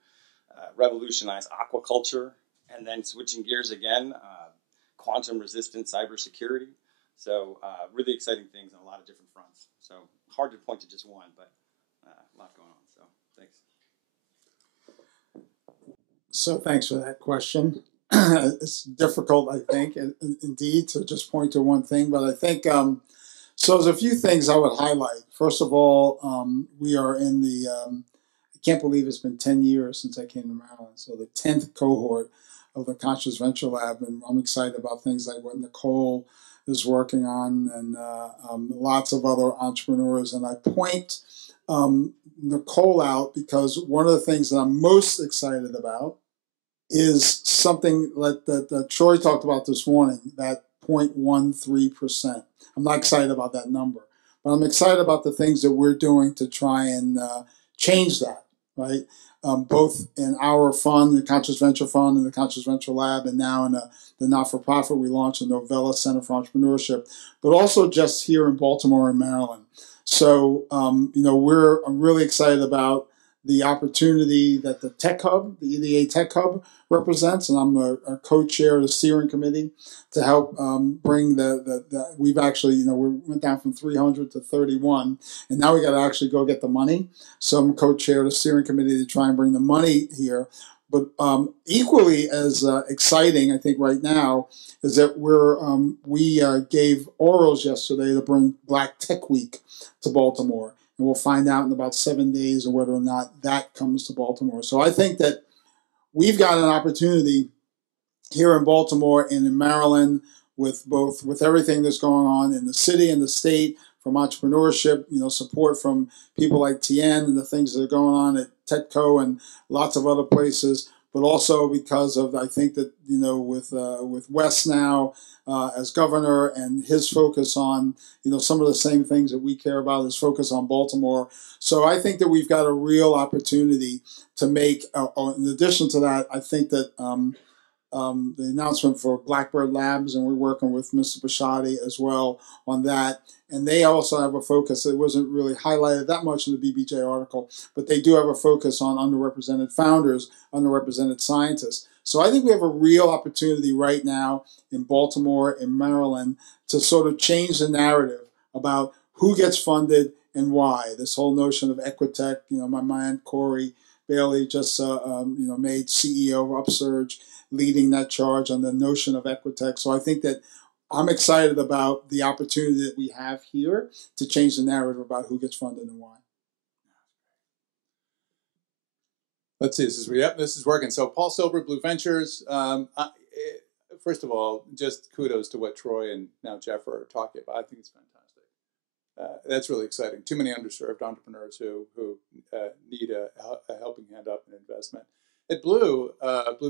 revolutionize aquaculture, and then switching gears again, quantum resistant cybersecurity. So really exciting things on a lot of different fronts. So hard to point to just one, but a lot going on. So thanks. So thanks for that question. It's difficult, I think, indeed, to just point to one thing. But I think, so there's a few things I would highlight. First of all, we are in the, I can't believe it's been 10 years since I came to Maryland. So the 10th cohort of the Conscious Venture Lab. And I'm excited about things like what Nicole is working on, and lots of other entrepreneurs. And I point Nicole out because one of the things that I'm most excited about is something that Troy talked about this morning, that 0.13%. I'm not excited about that number, but I'm excited about the things that we're doing to try and change that, right? Both in our fund, the Conscious Venture Fund, and the Conscious Venture Lab, and now in the not-for-profit we launched, the Novella Center for Entrepreneurship, but also just here in Baltimore and Maryland. So, I'm really excited about the opportunity that the Tech Hub, the EDA Tech Hub, represents, and I'm a co-chair of the steering committee to help bring we've actually, we went down from 300 to 31, and now we got to actually go get the money. So I'm co-chair of the steering committee to try and bring the money here. But equally as exciting, I think right now, is that we gave orals yesterday to bring Black Tech Week to Baltimore. And we'll find out in about 7 days whether or not that comes to Baltimore. So I think that we've got an opportunity here in Baltimore and in Maryland with everything that's going on in the city and the state, from entrepreneurship, support from people like Tien and the things that are going on at TEDCO and lots of other places, but also because of, I think that, with Wes now as governor and his focus on, some of the same things that we care about, his focus on Baltimore. So I think that we've got a real opportunity to make, in addition to that, I think that the announcement for Blackbird Labs, and we're working with Mr. Bashotti as well on that. And they also have a focus that wasn't really highlighted that much in the BBJ article, but they do have a focus on underrepresented founders, underrepresented scientists. So I think we have a real opportunity right now in Baltimore, in Maryland, to sort of change the narrative about who gets funded and why. This whole notion of Equitech, my man Corey Bailey just made CEO of Upsurge, leading that charge on the notion of Equitech. So I think that I'm excited about the opportunity that we have here to change the narrative about who gets funded and why. Let's see, this is working. So Paul Silber, Blue Ventures. First of all, just kudos to what Troy and now Jeff are talking about. I think it's fantastic. That's really exciting. Too many underserved entrepreneurs who need a helping hand up in investment. At Blue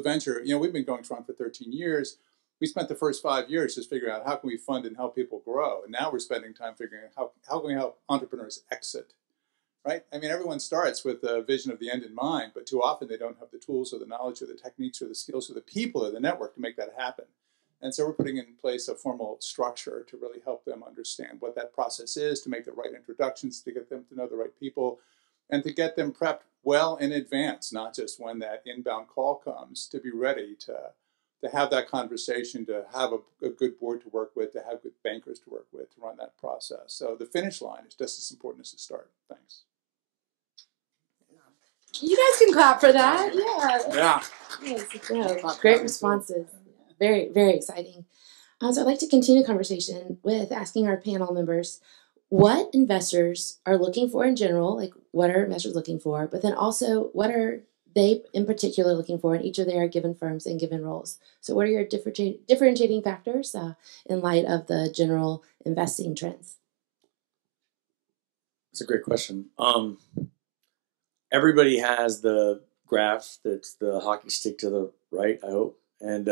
Venture, we've been going strong for 13 years. We spent the first 5 years just figuring out how can we fund and help people grow. And now we're spending time figuring out how can we help entrepreneurs exit, right? I mean, everyone starts with a vision of the end in mind, but too often they don't have the tools or the knowledge or the techniques or the skills or the people or the network to make that happen. And so we're putting in place a formal structure to really help them understand what that process is, to make the right introductions, to get them to know the right people, and to get them prepped well in advance, not just when that inbound call comes, to be ready to have that conversation, to have a good board to work with, to have good bankers to work with, to run that process. So the finish line is just as important as the start. Thanks. You guys can clap for that. Yeah. Yeah. Yes, no, great responses. Very, very exciting. So I'd like to continue the conversation with asking our panel members what investors are looking for in general, like what are investors looking for, but then also what are they in particular looking for in each of their given firms and given roles. So what are your differentiating factors in light of the general investing trends? That's a great question. Everybody has the graph that's the hockey stick to the right, I hope. And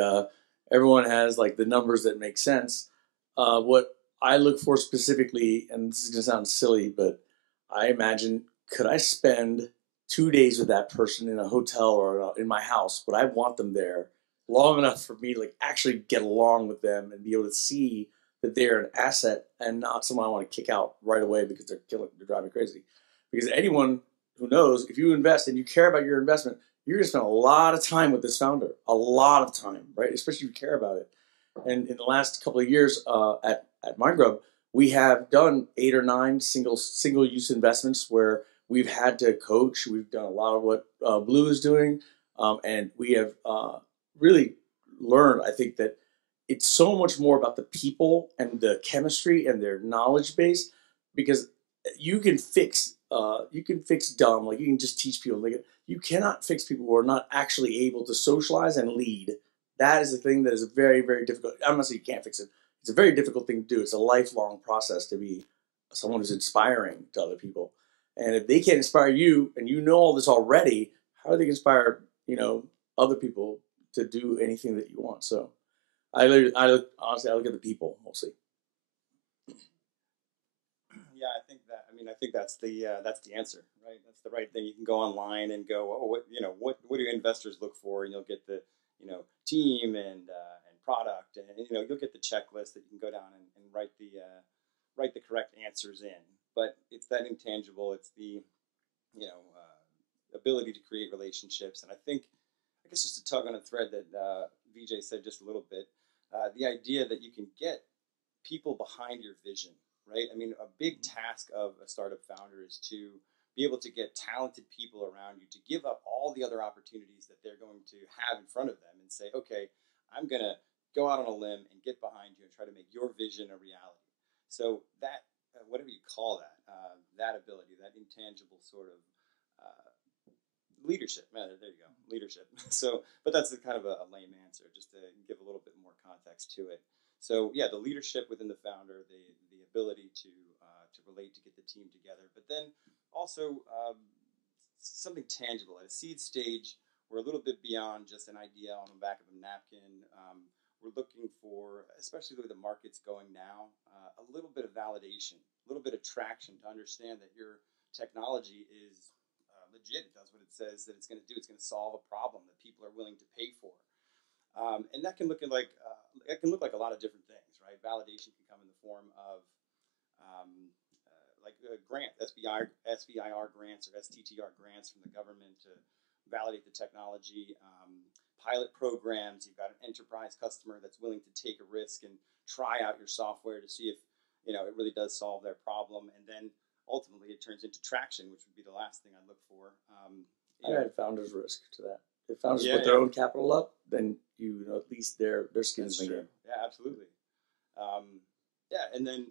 everyone has like the numbers that make sense. What I look for specifically, and this is going to sound silly, but I imagine, could I spend 2 days with that person in a hotel or in my house? Would I want them there long enough for me to like actually get along with them and be able to see that they're an asset and not someone I want to kick out right away because they're driving me crazy? Because anyone who knows, if you invest and you care about your investment, you're going to spend a lot of time with this founder, a lot of time, right? Especially if you care about it. And in the last couple of years at MindGrub, we have done 8 or 9 single-use investments where we've had to coach. We've done a lot of what Blue is doing, and we have really learned, I think, that it's so much more about the people and the chemistry and their knowledge base, because you can fix dumb, like you can just teach people. Like, you cannot fix people who are not actually able to socialize and lead. That is the thing that is very, very difficult. I'm not saying you can't fix it. It's a very difficult thing to do. It's a lifelong process to be someone who's inspiring to other people. And if they can't inspire you, and you know all this already, how do they inspire, other people to do anything that you want? So honestly, I look at the people mostly. Yeah, I think that's the answer, right? That's the right thing. You can go online and go, oh, what do investors look for, and you'll get the team and product, and you'll get the checklist that you can go down and write the correct answers in. But it's that intangible. It's the ability to create relationships, and I guess just to tug on a thread that VJ said just a little bit, the idea that you can get people behind your vision. Right? I mean, a big task of a startup founder is to be able to get talented people around you, to give up all the other opportunities that they're going to have in front of them and say, okay, I'm going to go out on a limb and get behind you and try to make your vision a reality. So that, whatever you call that, that ability, that intangible sort of leadership, there you go, leadership. So, but that's kind of a lame answer, just to give a little bit more context to it. So yeah, the leadership within the founder, the ability to relate, to get the team together, but then also something tangible. At a seed stage, we're a little bit beyond just an idea on the back of a napkin. We're looking for, especially the way the market's going now, a little bit of validation, a little bit of traction to understand that your technology is legit. It does what it says that it's going to do. It's going to solve a problem that people are willing to pay for. And that can look like a lot of different things, right? Validation can come in the form of like a grant, SBIR grants or STTR grants from the government to validate the technology. Pilot programs, you've got an enterprise customer that's willing to take a risk and try out your software to see if it really does solve their problem, and then ultimately it turns into traction, which would be the last thing I'd look for. I add founders risk to that. If founders put their own capital up, then at least their skin's in the game. Yeah, absolutely. And then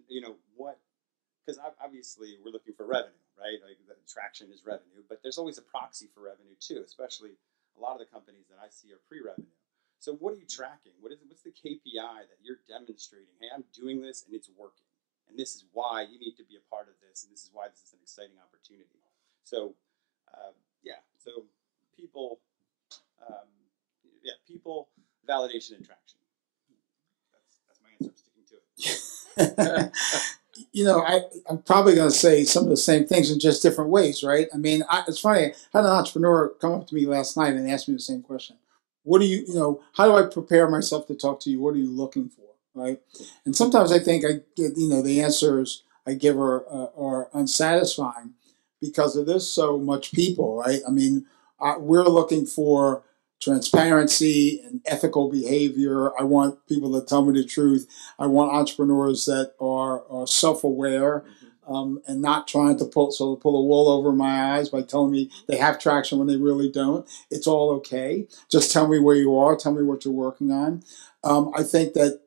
because obviously we're looking for revenue, right? Like the traction is revenue, but there's always a proxy for revenue too. Especially a lot of the companies that I see are pre-revenue. So what are you tracking? What's the KPI that you're demonstrating? Hey, I'm doing this and it's working, and this is why you need to be a part of this, and this is why this is an exciting opportunity. So so people. People, validation, and traction. That's my answer. I'm sticking to it. I'm probably going to say some of the same things in just different ways, right? I mean, it's funny. I had an entrepreneur come up to me last night and ask me the same question. What do you, how do I prepare myself to talk to you? What are you looking for, right? And sometimes I think I get, the answers I give are unsatisfying because it is so much people, right? I mean, we're looking for transparency and ethical behavior. I want people to tell me the truth. I want entrepreneurs that are self-aware and not trying to pull a wool over my eyes by telling me they have traction when they really don't. It's all okay. Just tell me where you are. Tell me what you're working on. I think that,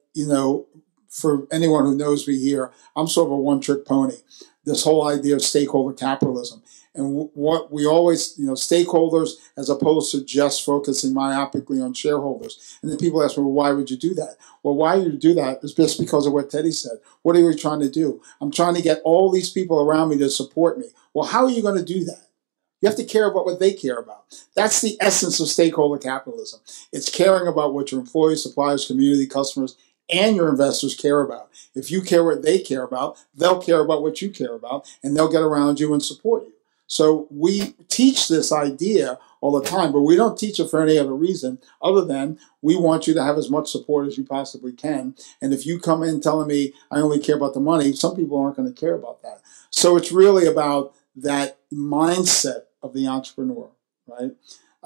for anyone who knows me here, I'm sort of a one-trick pony. This whole idea of stakeholder capitalism. And what we always, stakeholders as opposed to just focusing myopically on shareholders. And then people ask me, well, why would you do that? Well, why you do that is just because of what Teddy said. What are you trying to do? I'm trying to get all these people around me to support me. Well, how are you going to do that? You have to care about what they care about. That's the essence of stakeholder capitalism. It's caring about what your employees, suppliers, community, customers, and your investors care about. If you care what they care about, they'll care about what you care about, and they'll get around you and support you. So we teach this idea all the time, but we don't teach it for any other reason other than we want you to have as much support as you possibly can. And if you come in telling me I only care about the money, some people aren't going to care about that. So it's really about that mindset of the entrepreneur, right?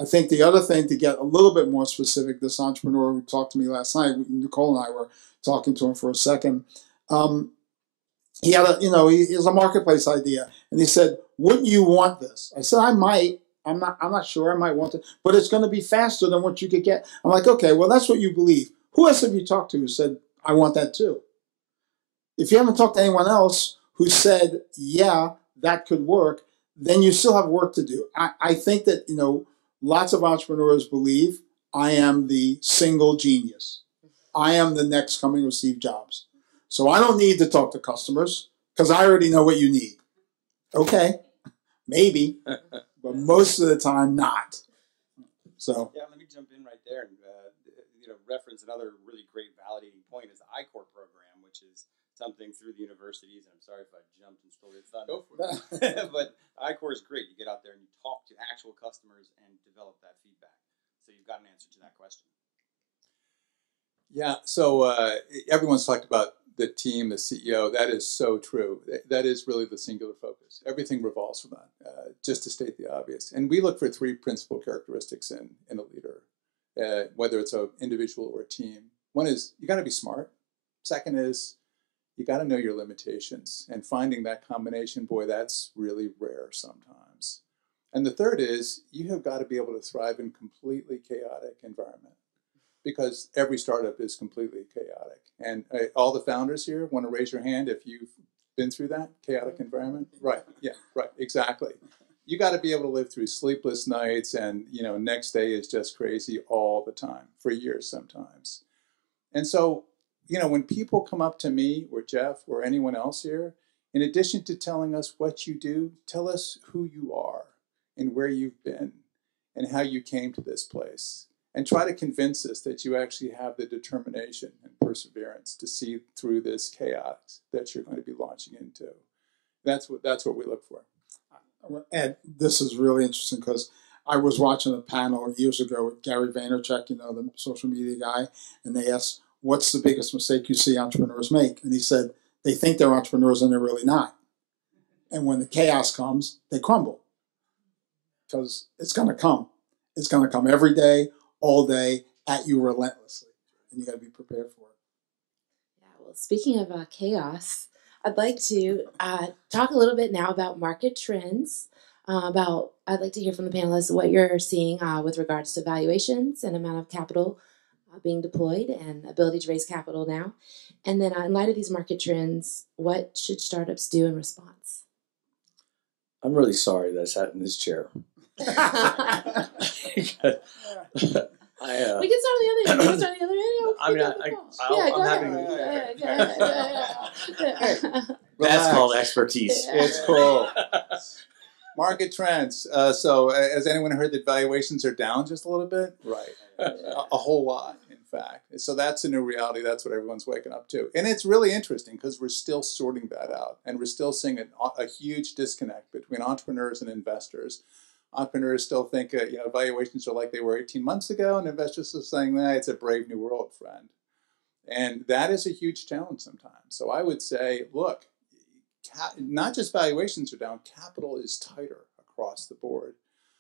I think the other thing, to get a little bit more specific, this entrepreneur who talked to me last night, Nicole and I were talking to him for a second. He had he has a marketplace idea, and he said, "Wouldn't you want this?" I said, "I might. I'm not sure. I might want it, but it's going to be faster than what you could get." I'm like, "Okay, well, that's what you believe. Who else have you talked to who said I want that too?" If you haven't talked to anyone else who said, "Yeah, that could work," then you still have work to do. I think that lots of entrepreneurs believe I am the single genius. I am the next coming of Steve Jobs. So I don't need to talk to customers because I already know what you need. Okay, maybe, but most of the time not. So yeah, let me jump in right there and reference another really great validating point is the I-Core program, which is something through the universities. And I'm sorry if I jumped and stole your thunder. Go for that. But I-Core is great. You get out there and you talk to actual customers and develop that feedback. So you've got an answer to that question. Yeah, so everyone's talked about the team, the CEO. That is so true. That is really the singular focus. Everything revolves from that, just to state the obvious. And we look for three principal characteristics in a leader, whether it's an individual or a team. One is you got to be smart. Second is you got to know your limitations. And finding that combination, boy, that's really rare sometimes. And the third is you have got to be able to thrive in completely chaotic environment, because every startup is completely chaotic. And all the founders here want to raise your hand if you've been through that chaotic environment. Right, yeah, right, exactly. You got to be able to live through sleepless nights and, next day is just crazy all the time, for years sometimes. And so, when people come up to me or Jeff or anyone else here, in addition to telling us what you do, tell us who you are and where you've been and how you came to this place. And try to convince us that you actually have the determination and perseverance to see through this chaos that you're going to be launching into. That's what we look for. And this is really interesting because I was watching a panel years ago with Gary Vaynerchuk, the social media guy, and they asked, "What's the biggest mistake you see entrepreneurs make?" And he said, "They think they're entrepreneurs and they're really not. And when the chaos comes, they crumble because it's going to come. It's going to come every day, all day, at you relentlessly, and you got to be prepared for it." Yeah, well, speaking of chaos, I'd like to talk a little bit now about market trends. I'd like to hear from the panelists what you're seeing with regards to valuations and amount of capital being deployed and ability to raise capital now. And then in light of these market trends, what should startups do in response? I'm really sorry that I sat in this chair. We can start on the other end. You want to start on the other end? I mean, that's called expertise. It's cool. Market trends. So has anyone heard that valuations are down just a little bit? Right. A whole lot, in fact. So that's a new reality. That's what everyone's waking up to. And it's really interesting because we're still sorting that out. And we're still seeing a huge disconnect between entrepreneurs and investors Entrepreneurs still think valuations are like they were 18 months ago, and investors are saying that it's a brave new world, friend. And that is a huge challenge sometimes. So I would say, look, not just valuations are down, capital is tighter across the board.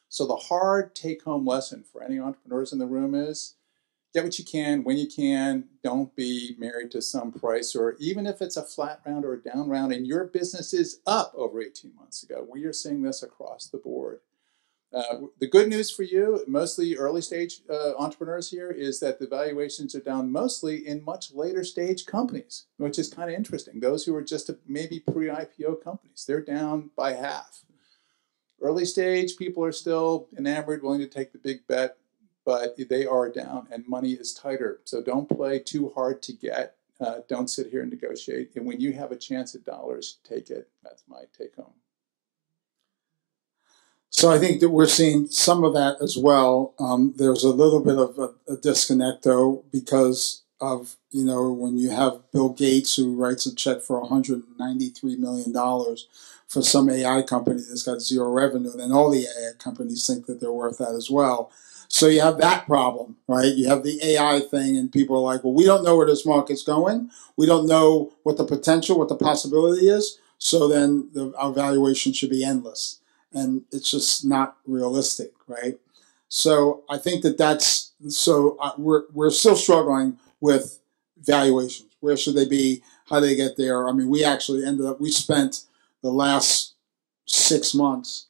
So the hard take-home lesson for any entrepreneurs in the room is get what you can, when you can. Don't be married to some price, or even if it's a flat round or a down round and your business is up over 18 months ago. We are seeing this across the board. The good news for you, mostly early stage entrepreneurs here, is that the valuations are down mostly in much later stage companies, which is kind of interesting. Those who are just maybe pre-IPO companies, they're down by half. Early stage people are still enamored, willing to take the big bet, but they are down and money is tighter. So don't play too hard to get. Don't sit here and negotiate. And when you have a chance at dollars, take it. That's my take home. So I think that we're seeing some of that as well. There's a little bit of a disconnect, though, because of, when you have Bill Gates who writes a check for $193 million for some AI company that's got zero revenue, then all the AI companies think that they're worth that as well. So you have that problem, right? You have the AI thing, and people are like, well, we don't know where this market's going. We don't know what the potential, what the possibility is. So then our valuation should be endless. And it's just not realistic, right? So I think we're still struggling with valuations. Where should they be? How do they get there? I mean, we spent the last 6 months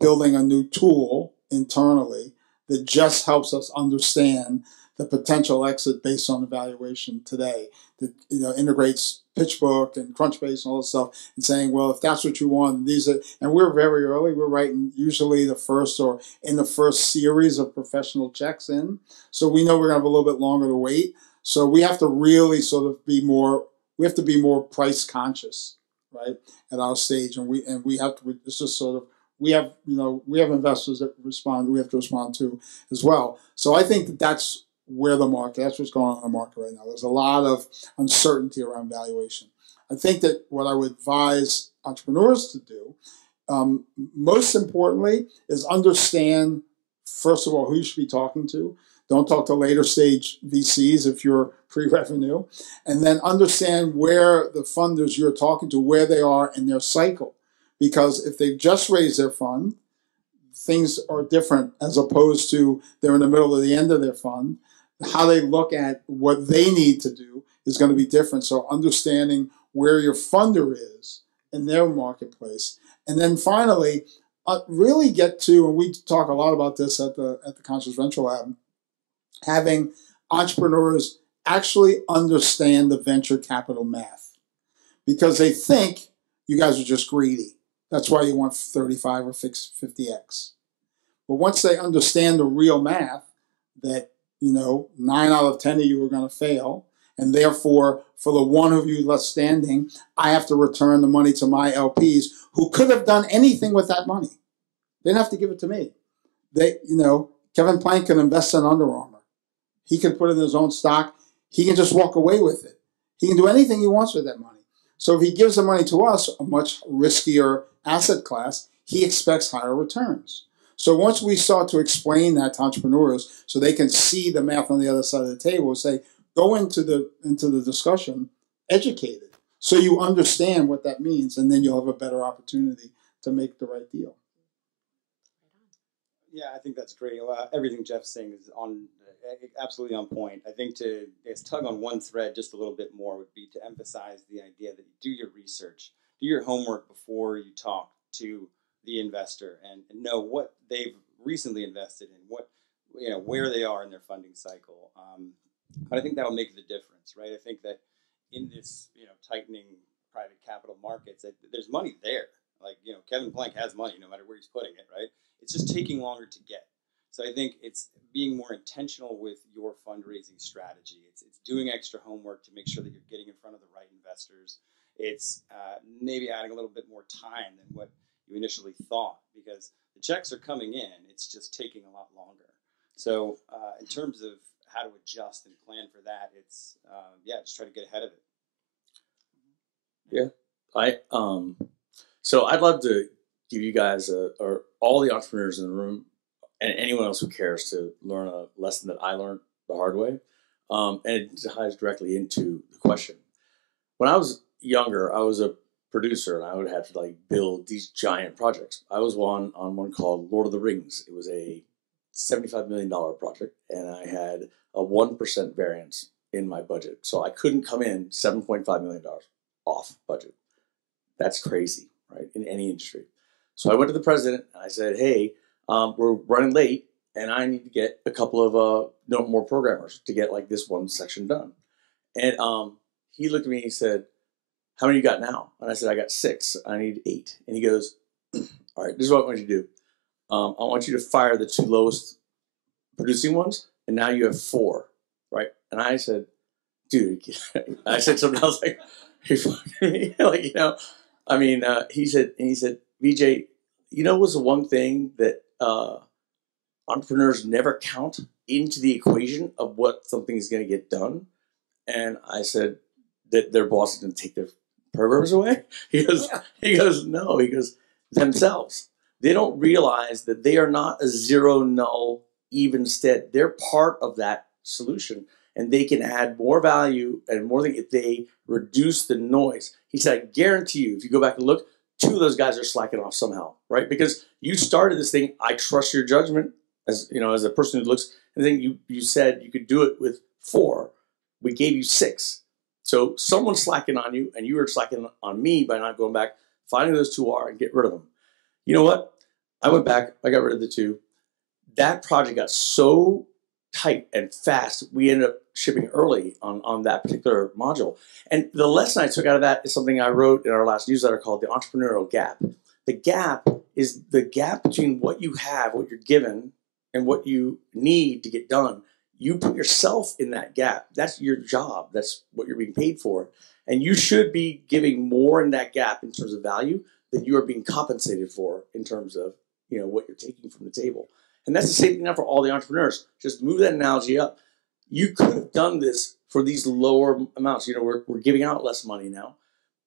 building a new tool internally that just helps us understand the potential exit based on the valuation today. That integrates PitchBook and Crunchbase and all this stuff, and saying, well, if that's what you want, and we're very early. We're writing usually the first series of professional checks in, so we know we're gonna have a little bit longer to wait. So we have to really sort of be more price conscious, right, at our stage, and we have to. It's just sort of. We have investors that we have to respond to as well. So I think that's what's going on in the market right now. There's a lot of uncertainty around valuation. I think that what I would advise entrepreneurs to do, most importantly, is understand, first of all, who you should be talking to. Don't talk to later stage VCs if you're pre-revenue. And then understand where the funders you're talking to, where they are in their cycle. Because if they've just raised their fund, things are different as opposed to they're in the middle of the end of their fund. How they look at what they need to do is going to be different. So understanding where your funder is in their marketplace. And then finally, really get to, and we talk a lot about this at the Conscious Venture Lab, having entrepreneurs actually understand the venture capital math. Because they think you guys are just greedy. That's why you want 35 or 50x. But once they understand the real math, that 9 out of 10 of you are going to fail, and therefore, for the one of you left standing, I have to return the money to my LPs who could have done anything with that money. They didn't have to give it to me. Kevin Plank can invest in Under Armour. He can put it in his own stock. He can just walk away with it. He can do anything he wants with that money. So if he gives the money to us, a much riskier asset class, he expects higher returns. So once we start to explain that to entrepreneurs so they can see the math on the other side of the table, say, go into the discussion educated so you understand what that means, and then you'll have a better opportunity to make the right deal. Yeah, I think that's great. Everything Jeff's saying is absolutely on point. I think to tug on one thread just a little bit more would be to emphasize the idea that you do your research, do your homework before you talk to the investor, and know what they've recently invested in, where they are in their funding cycle. But I think that will make the difference, right? I think that in this tightening private capital markets, there's money there. Like Kevin Plank has money no matter where he's putting it, right? It's just taking longer to get. So I think it's being more intentional with your fundraising strategy. It's doing extra homework to make sure that you're getting in front of the right investors. It's maybe adding a little bit more time than what you initially thought, because the checks are coming in. It's just taking a lot longer. So in terms of how to adjust and plan for that, it's just try to get ahead of it. Yeah, so I'd love to give you guys, or all the entrepreneurs in the room, and anyone else who cares, to learn a lesson that I learned the hard way. And it ties directly into the question. When I was younger, I was a producer, and I would have to like build these giant projects. I was on one called Lord of the Rings. It was a $75 million project, and I had a 1% variance in my budget. So I couldn't come in $7.5 million off budget. That's crazy, right, in any industry. So I went to the president, and I said, hey, we're running late, and I need to get a couple of more programmers to get like this one section done. And he looked at me and he said, how many you got now? And I said, I got 6. I need 8. And he goes, all right, this is what I want you to do. I want you to fire the 2 lowest producing ones, and now you have 4, right? And I said, dude, I said something else like, you're fucking me. Like, you know, I mean, he said, VJ, you know what's the one thing that entrepreneurs never count into the equation of what something is going to get done? And I said, that their boss is going to take their programmers away? He goes, no. He goes, themselves. They don't realize that they are not a zero, null, even stead. They're part of that solution, and they can add more value and more things if they reduce the noise. He said, I guarantee you, if you go back and look, 2 of those guys are slacking off somehow, right? Because you started this thing. I trust your judgment as, you know, as a person who looks, and then you said you could do it with 4. We gave you 6. So someone's slacking on you, and you were slacking on me by not going back, finding those 2 are, and get rid of them. You know what? I went back. I got rid of the 2. That project got so tight and fast, we ended up shipping early on that particular module. And the lesson I took out of that is something I wrote in our last newsletter called the entrepreneurial gap. The gap is the gap between what you have, what you're given, and what you need to get done. You put yourself in that gap. That's your job. That's what you're being paid for. And you should be giving more in that gap in terms of value than you are being compensated for in terms of, you know, what you're taking from the table. And that's the same thing now for all the entrepreneurs. Just move that analogy up. You could have done this for these lower amounts. You know, we're giving out less money now.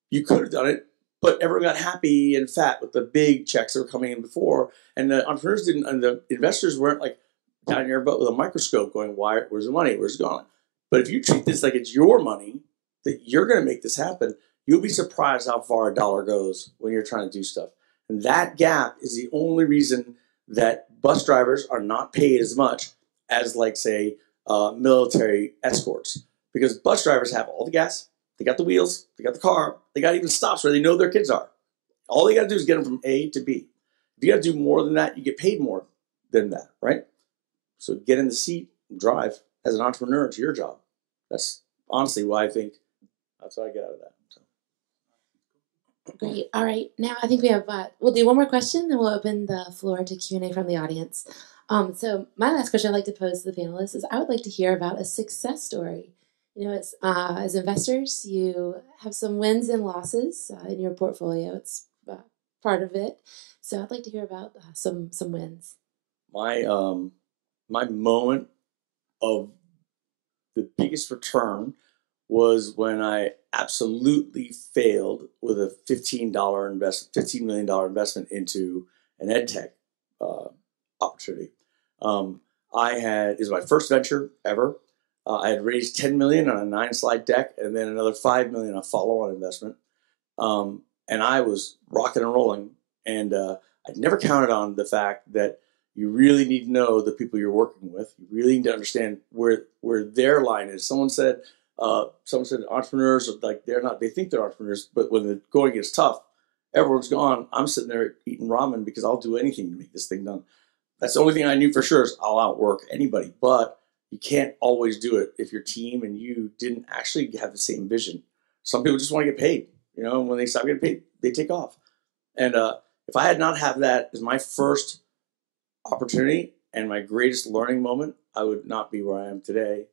You could have done it, but everyone got happy and fat with the big checks that were coming in before. And the entrepreneurs didn't, and the investors weren't like, down your butt with a microscope going, where's the money? Where's it going? But if you treat this like it's your money, that you're going to make this happen, you'll be surprised how far a dollar goes when you're trying to do stuff. And that gap is the only reason that bus drivers are not paid as much as, like, say, military escorts. Because bus drivers have all the gas, they got the wheels, they got the car, they got even stops where they know their kids are. All they got to do is get them from A to B. If you got to do more than that, you get paid more than that, right? So get in the seat and drive as an entrepreneur. It's your job. That's honestly why I think that's what I get out of that. So. Great. All right. Now I think we have, we'll do one more question, then we'll open the floor to Q&A from the audience. So my last question I'd like to pose to the panelists is I would like to hear about a success story. You know, it's, as investors, you have some wins and losses in your portfolio. It's part of it. So I'd like to hear about some wins. My moment of the biggest return was when I absolutely failed with a $15 $15 million investment into an ed tech opportunity. It was my first venture ever. I had raised $10 million on a 9-slide deck, and then another $5 million on follow-on investment. And I was rocking and rolling, and I'd never counted on the fact that you really need to know the people you're working with. You really need to understand where their line is. Someone said entrepreneurs are like, they think they're entrepreneurs, but when the going gets tough, everyone's gone. I'm sitting there eating ramen because I'll do anything to make this thing done. That's the only thing I knew for sure is I'll outwork anybody, but you can't always do it if your team and you didn't actually have the same vision. Some people just want to get paid, you know, and when they stop getting paid, they take off. And if I had not have that as my first opportunity and my greatest learning moment, I would not be where I am today.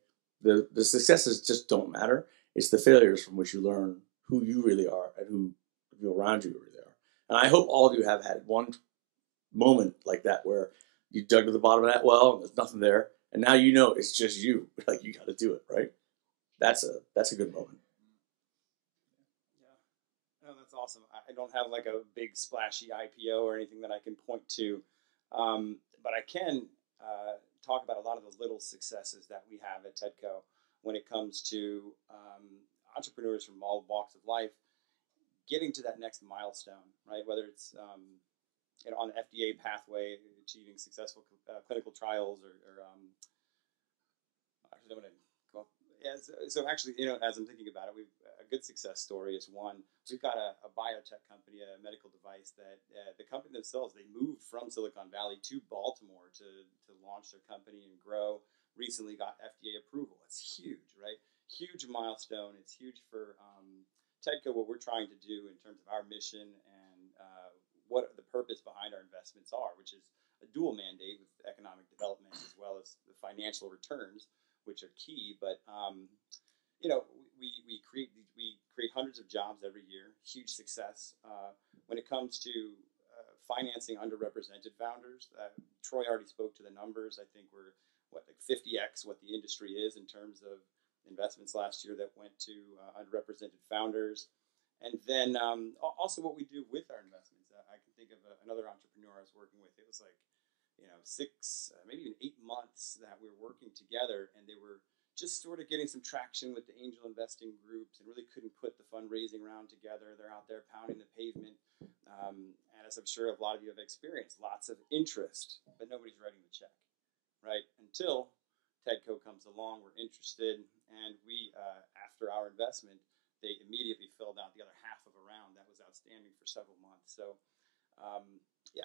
The successes just don't matter. It's the failures from which you learn who you really are and who the people around you really are. And I hope all of you have had one moment like that where you dug to the bottom of that well and there's nothing there, and now you know it's just you. Like, you got to do it, right? That's a good moment. Yeah, no, that's awesome. I don't have like a big splashy IPO or anything that I can point to, but I can talk about a lot of the little successes that we have at TEDCO when it comes to entrepreneurs from all walks of life getting to that next milestone, right? Whether it's on the FDA pathway, achieving successful clinical trials, or actually, I'm going to go. Yeah, so actually, as I'm thinking about it, a good success story is one. We've got a biotech company, a medical device that the company themselves, they moved from Silicon Valley to Baltimore to launch their company and grow. Recently got FDA approval. It's huge, right? Huge milestone. It's huge for TEDCO, what we're trying to do in terms of our mission and what the purpose behind our investments are, which is a dual mandate with economic development as well as the financial returns, which are key. But we create hundreds of jobs every year. Huge success when it comes to financing underrepresented founders. Troy already spoke to the numbers. I think we're like 50x what the industry is in terms of investments last year that went to underrepresented founders. And then also what we do with our investments. I can think of another entrepreneur I was working with. It was like, 6, maybe even 8 months that we were working together, and they were just sort of getting some traction with the angel investing groups and really couldn't put the fundraising round together. They're out there pounding the pavement. And as I'm sure a lot of you have experienced, lots of interest, but nobody's writing the check, right? Until TEDCO comes along, we're interested, and we, after our investment, they immediately filled out the other half of a round that was outstanding for several months. So,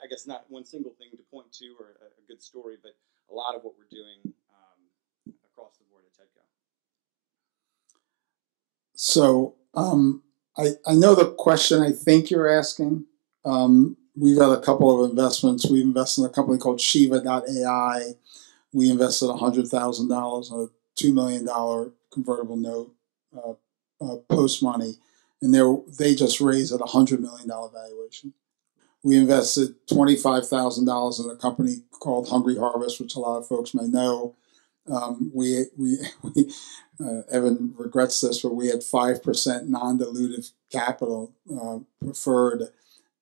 I guess not one single thing to point to or a good story, but a lot of what we're doing across the board at TEDCO. So I know the question I think you're asking. We've had a couple of investments. We invested in a company called Shiva.ai. We invested $100,000 on a $2 million convertible note post money, and they just raised at $100 million valuation. We invested $25,000 in a company called Hungry Harvest, which a lot of folks may know. Evan regrets this, but we had 5% non-dilutive capital preferred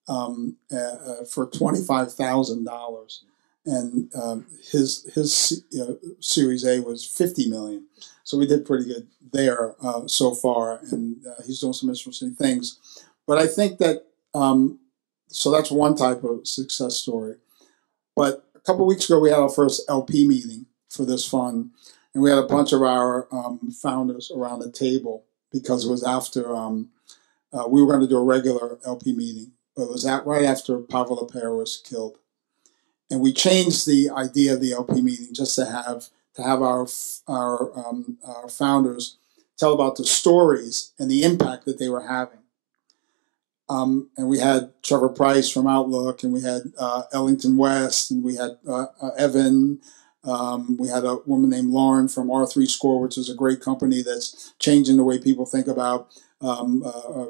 for $25,000, and his Series A was $50 million. So we did pretty good there so far, and he's doing some interesting things. But I think that so that's one type of success story. But a couple of weeks ago, we had our first LP meeting for this fund, and we had a bunch of our founders around the table because it was after we were going to do a regular LP meeting, but it was right after Pavel Lepere was killed, and we changed the idea of the LP meeting just to have our founders tell about the stories and the impact that they were having. And we had Trevor Price from Outlook, and we had Ellington West, and we had Evan. We had a woman named Lauren from R3 Score, which is a great company that's changing the way people think about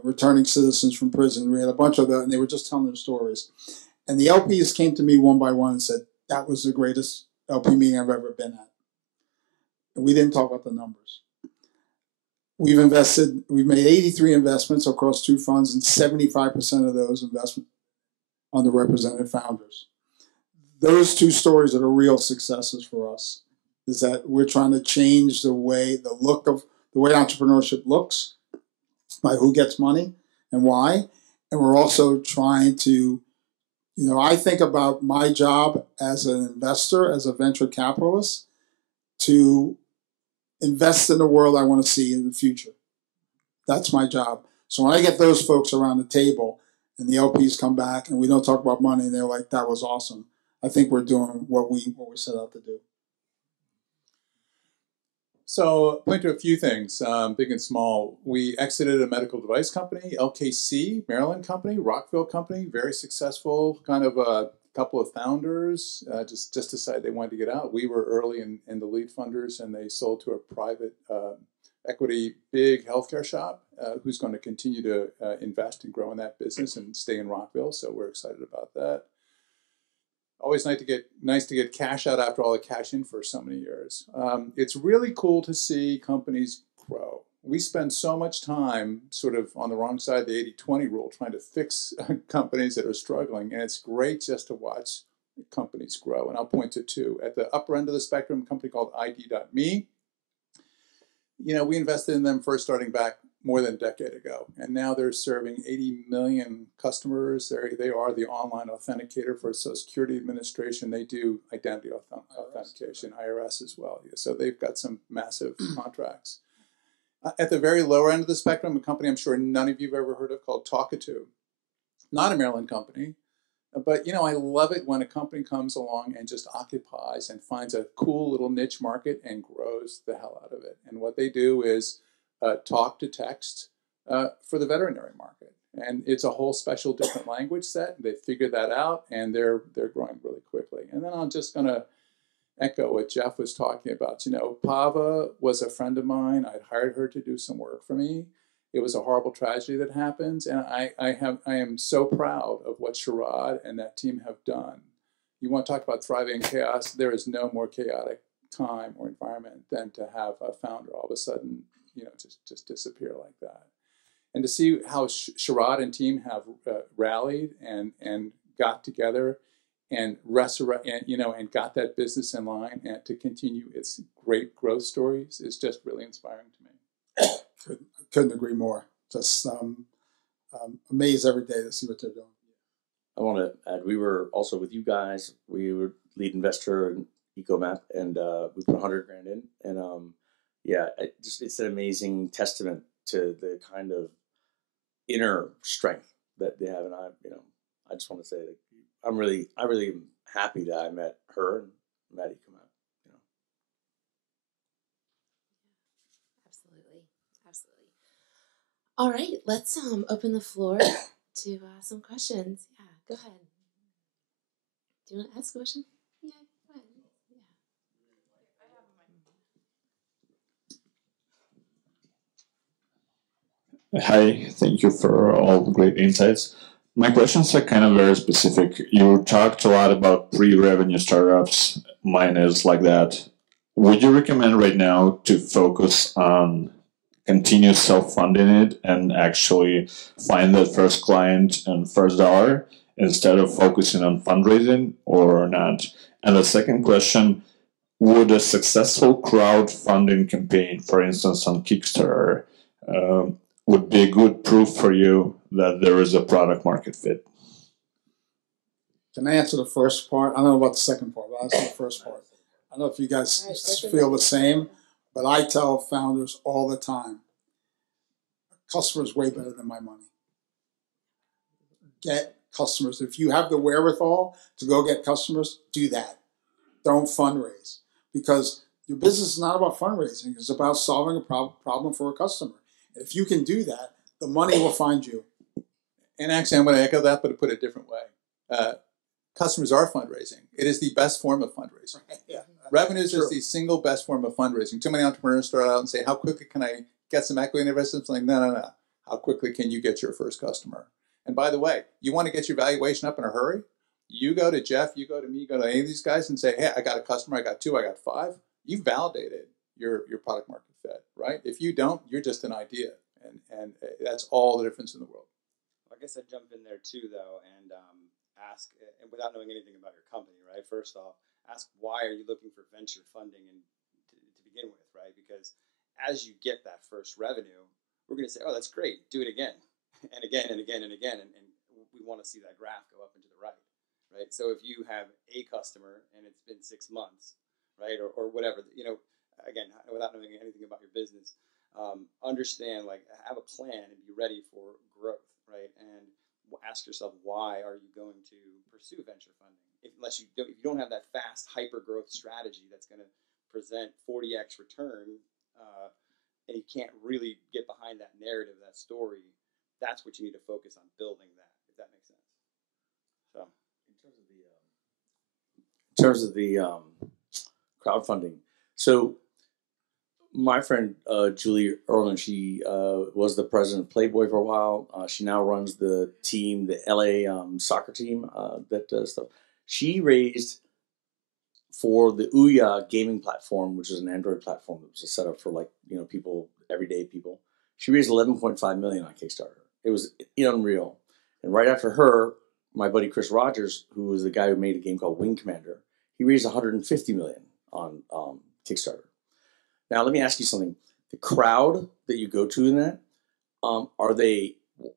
returning citizens from prison. We had a bunch of that, and they were just telling their stories. And the LPs came to me one by one and said, that was the greatest LP meeting I've ever been at. And we didn't talk about the numbers. We've made 83 investments across 2 funds, and 75% of those investments underrepresented founders. Those 2 stories are the real successes for us, is that we're trying to change the way entrepreneurship looks, by who gets money and why. And we're also trying to, I think about my job as an investor, as a venture capitalist, to invest in the world I want to see in the future. That's my job. So when I get those folks around the table and the LPs come back and we don't talk about money and they're like, that was awesome, I think we're doing what we set out to do. So point to a few things, big and small. We exited a medical device company, LKC, Maryland company, Rockville company, very successful, kind of a couple of founders just decided they wanted to get out. We were early in the lead funders, and they sold to a private equity big healthcare shop who's going to continue to invest and grow in that business and stay in Rockville. So we're excited about that. Always nice to get cash out after all the cash in for so many years. It's really cool to see companies grow. we spend so much time sort of on the wrong side of the 80-20 rule trying to fix companies that are struggling. And it's great just to watch companies grow. And I'll point to two. At the upper end of the spectrum, a company called ID.me. You know, we invested in them first starting back more than a decade ago. And now they're serving 80 million customers. They are the online authenticator for Social Security Administration. They do identity authentication, IRS as well. So they've got some massive contracts. At the very lower end of the spectrum, a company I'm sure none of you have ever heard of called Talkatoo. Not a Maryland company, but you know, I love it when a company comes along and just occupies and finds a cool little niche market and grows the hell out of it. And what they do is talk to text for the veterinary market. And it's a whole special different language set. They figured that out, and they're growing really quickly. And then I'm just going to echo what Jeff was talking about. You know, Pava was a friend of mine. I'd hired her to do some work for me. It was a horrible tragedy that happened, and I am so proud of what Sherrod and that team have done. You want to talk about thriving in chaos? There is no more chaotic time or environment than to have a founder all of a sudden, you know, just disappear like that. And to see how Sherrod and team have rallied and got together and and got that business in line and to continue its great growth stories is just really inspiring to me. Couldn't agree more. Just amazed every day to see what they're doing. I want to add, we were also with you guys. We were lead investor in EcoMap, and we put $100,000 in. And it's an amazing testament to the kind of inner strength that they have. And I just want to say that I really am happy that I met her and met EcoMap. Absolutely. All right, let's open the floor to some questions. Yeah, go ahead. Do you want to ask a question? Yeah, go ahead. Hi, thank you for all the great insights. My questions are kind of very specific. You talked a lot about pre-revenue startups. Mine is like that. Would you recommend right now to focus on continue self-funding it and actually find that first client and first dollar instead of focusing on fundraising or not? And the second question, would a successful crowdfunding campaign, for instance, on Kickstarter, would be a good proof for you that there is a product market fit? Can I answer the first part? I don't know about the second part, but I'll answer the first part. I don't know if you guys feel the same, but I tell founders all the time, customers way better than my money. Get customers. If you have the wherewithal to go get customers, do that. Don't fundraise, because your business is not about fundraising. It's about solving a problem for a customer. If you can do that, the money will find you. And actually, I'm going to echo that, but to put it a different way. Customers are fundraising. It is the best form of fundraising. Yeah. Revenues is the single best form of fundraising. Too many entrepreneurs start out and say, how quickly can I get some equity investments? Like, no. How quickly can you get your first customer? And by the way, you want to get your valuation up in a hurry? You go to Jeff, you go to me, you go to any of these guys and say, hey, I got a customer, I got 2, I got 5. You've validated your product market fit, right? If you don't, you're just an idea. And that's all the difference in the world. I guess I'd jump in there too, though, and ask, and without knowing anything about your company, right? First off, ask why are you looking for venture funding to begin with, right? Because as you get that first revenue, we're going to say, oh, that's great, do it again, and again, and again, and again, and we want to see that graph go up and to the right, right? So if you have a customer and it's been 6 months, right, or whatever, again, without knowing anything about your business, understand, like, have a plan and be ready for growth, right? And ask yourself, why are you going to pursue venture funding? If you don't have that fast hyper growth strategy that's going to present 40x return, and you can't really get behind that narrative, that story, that's what you need to focus on building that, if that makes sense. So, in terms of the crowdfunding, so my friend Julie Ehrman, she was the president of Playboy for a while. She now runs the team, the LA soccer team that does stuff. She raised for the Ouya gaming platform, which is an Android platform that was set up for like, people, everyday people. She raised 11.5 million on Kickstarter. It was unreal. And right after her, my buddy Chris Rogers, who was the guy who made a game called Wing Commander, he raised 150 million on Kickstarter. Now, let me ask you something. The crowd that you go to in that,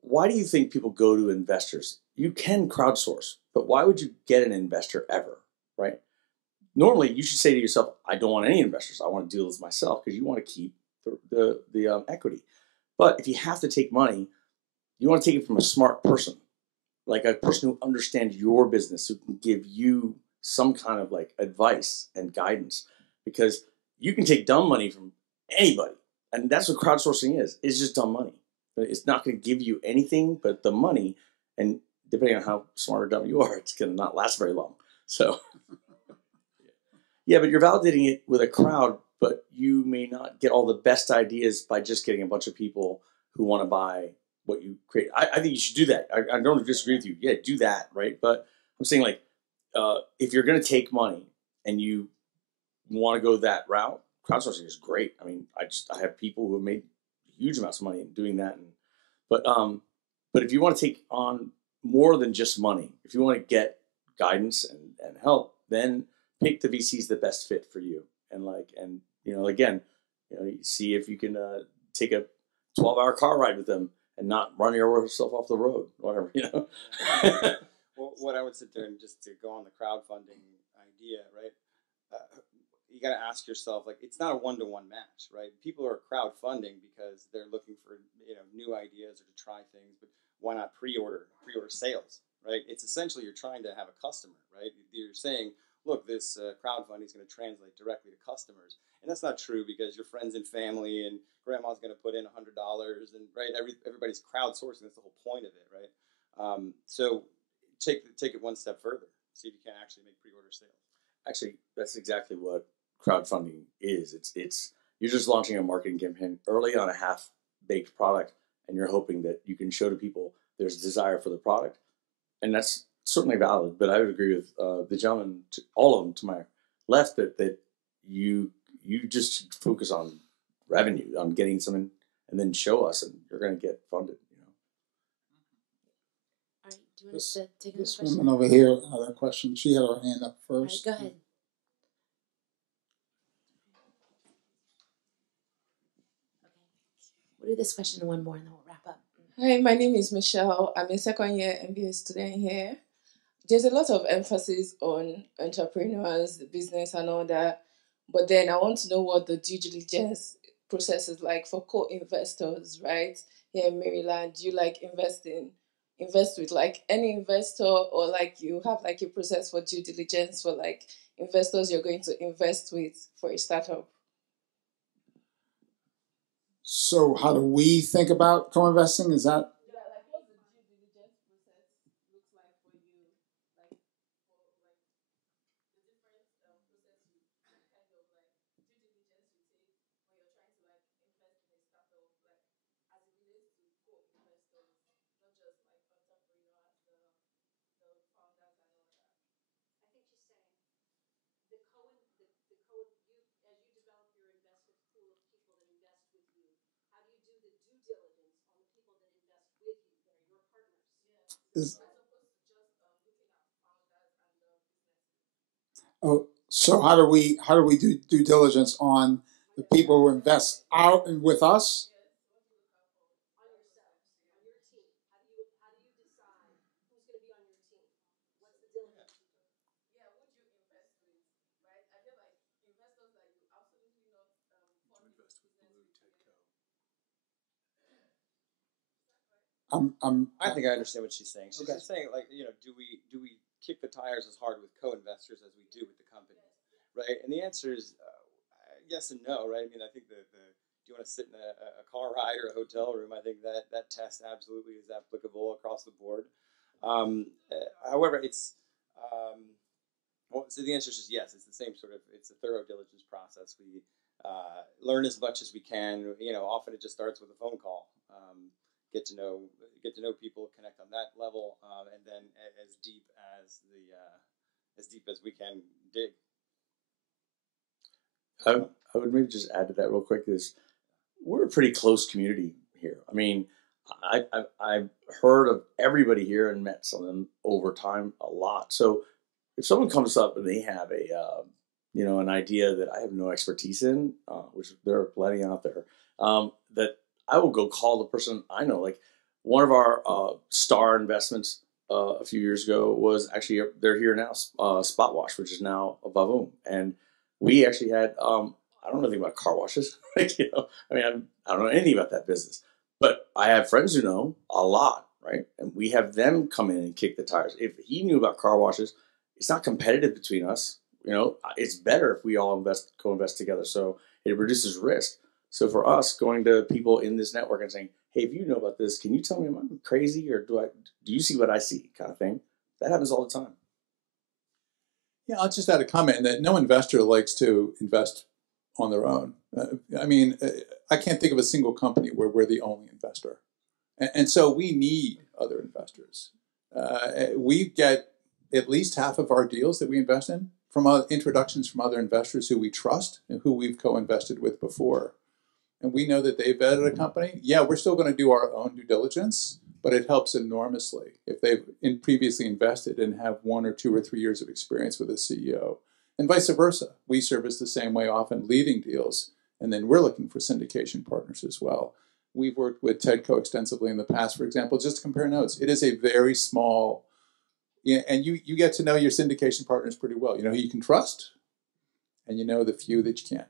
why do you think people go to investors? You can crowdsource, but why would you get an investor ever, right? Normally, you should say to yourself, I don't want any investors. I want to deal with myself because you want to keep the equity. But if you have to take money, you want to take it from a smart person, like a person who understands your business, who can give you some kind of like advice and guidance, because you can take dumb money from anybody. And that's what crowdsourcing is. It's just dumb money. It's not going to give you anything but the money. And depending on how smart or dumb you are, it's going to not last very long. So, yeah, but you're validating it with a crowd, but you may not get all the best ideas by just getting a bunch of people who want to buy what you create. I think you should do that. I don't disagree with you. Yeah, do that, right? But I'm saying, like, if you're going to take money and you want to go that route, crowdsourcing is great. I mean, I have people who have made huge amounts of money in doing that. But if you want to take on more than just money, if you want to get guidance and help, then pick the VCs the best fit for you. And you see if you can take a 12-hour car ride with them and not run yourself off the road, whatever, Well, what I would sit there and just to go on the crowdfunding idea, right? You got to ask yourself, like, it's not a one-to-one match, right? People are crowdfunding because they're looking for, new ideas or to try things, but why not pre-order sales, right? It's essentially you're trying to have a customer, right? You're saying, look, this crowdfunding is going to translate directly to customers. And that's not true because your friends and family and grandma's going to put in $100 and, right, everybody's crowdsourcing. That's the whole point of it, right? So take it one step further. See if you can actually make pre-order sales. Actually, that's exactly what crowdfunding is. It's you're just launching a marketing campaign early on a half-baked product, and you're hoping that you can show to people there's desire for the product, and that's certainly valid. But I would agree with the gentleman, all of them to my left, that you just focus on revenue, on getting something, and then show us, and you're going to get funded. All right, do you want us to take another This question? woman over here had a question. She had her hand up All right, first. go ahead. We'll do this question and one more, and then we'll wrap up. Hi, my name is Michelle. I'm a second year MBA student here. There's a lot of emphasis on entrepreneurs, the business, and all that. But then I want to know what the due diligence process is like for co-investors, right? Here in Maryland, do you like invest with like any investor, or like you have like a process for due diligence for like investors you're going to invest with for a startup? So how do we think about co-investing? Is that? Oh, so how do we do due diligence on the people who invest out and with us? I think I understand what she's saying. She's Okay. just saying, like, do we kick the tires as hard with co-investors as we do with the company, right? And the answer is yes and no, right? I mean, I think do you want to sit in a car ride or a hotel room? I think that test absolutely is applicable across the board. However, so the answer is just yes. It's the same it's a thorough diligence process. We learn as much as we can. Often it just starts with a phone call. Get to know people, connect on that level, and then as deep as we can dig. I would maybe just add to that real quick is we're a pretty close community here. I mean, I've heard of everybody here and met some of them over time a lot. So if someone comes up and they have a an idea that I have no expertise in, which there are plenty out there, that I will go call the person I know. Like one of our star investments a few years ago was actually they're here now, Spot Wash, which is now a Vavoom, and we actually had I don't know anything about car washes, like I mean I don't know anything about that business, but I have friends who know a lot, right? And we have them come in and kick the tires. If he knew about car washes, it's not competitive between us. It's better if we all co-invest together. So it reduces risk. So for us, going to people in this network and saying, "Hey, if you know about this, can you tell me am I crazy or do you see what I see?" kind of thing. That happens all the time. Yeah, I'll just add a comment that no investor likes to invest on their own. I can't think of a single company where we're the only investor, and so we need other investors. We get at least half of our deals that we invest in from introductions from other investors who we trust and who we've co-invested with before. And we know that they've vetted a company. Yeah, we're still going to do our own due diligence, but it helps enormously if they've previously invested and have 1 or 2 or 3 years of experience with a CEO. And vice versa. We service the same way, often leading deals, and then we're looking for syndication partners as well. We've worked with TEDCO extensively in the past, for example, just to compare notes. It is a very small, and you get to know your syndication partners pretty well. You know who you can trust, and you know the few that you can't.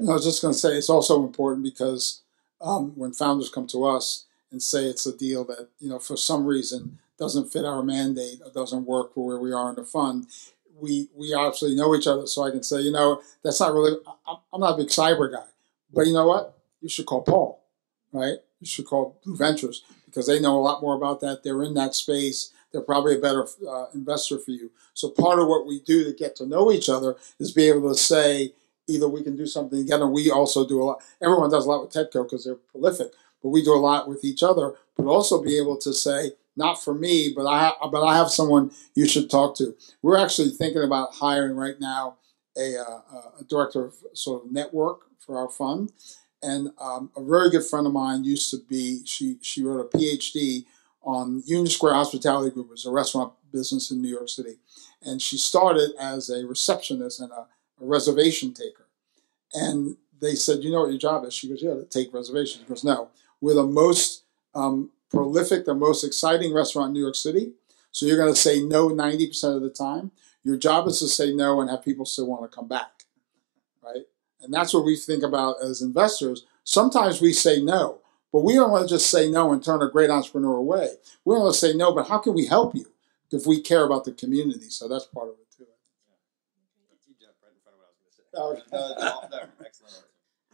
I was just going to say it's also important because when founders come to us and say it's a deal that for some reason doesn't fit our mandate or doesn't work for where we are in the fund, we obviously know each other, so I can say that's not really. I'm not a big cyber guy, but you know what? You should call Paul, right? You should call Blue Ventures because they know a lot more about that. They're in that space. They're probably a better investor for you. So part of what we do to get to know each other is be able to say, either we can do something together. We also do a lot. Everyone does a lot with TEDCO because they're prolific, but we do a lot with each other. But also be able to say, not for me, but I have someone you should talk to. We're actually thinking about hiring right now a director of sort of network for our fund, and a very good friend of mine used to be. She wrote a PhD on Union Square Hospitality Group, which is a restaurant business in New York City, and she started as a receptionist and a reservation taker. And they said, "You know what your job is?" She goes, "Yeah, to take reservations." She goes, "No, we're the most prolific, the most exciting restaurant in New York City. So you're going to say no 90% of the time. Your job is to say no and have people still want to come back, right?" And that's what we think about as investors. Sometimes we say no, but we don't want to just say no and turn a great entrepreneur away. We want to say no, but how can we help you if we care about the community? So that's part of it too. All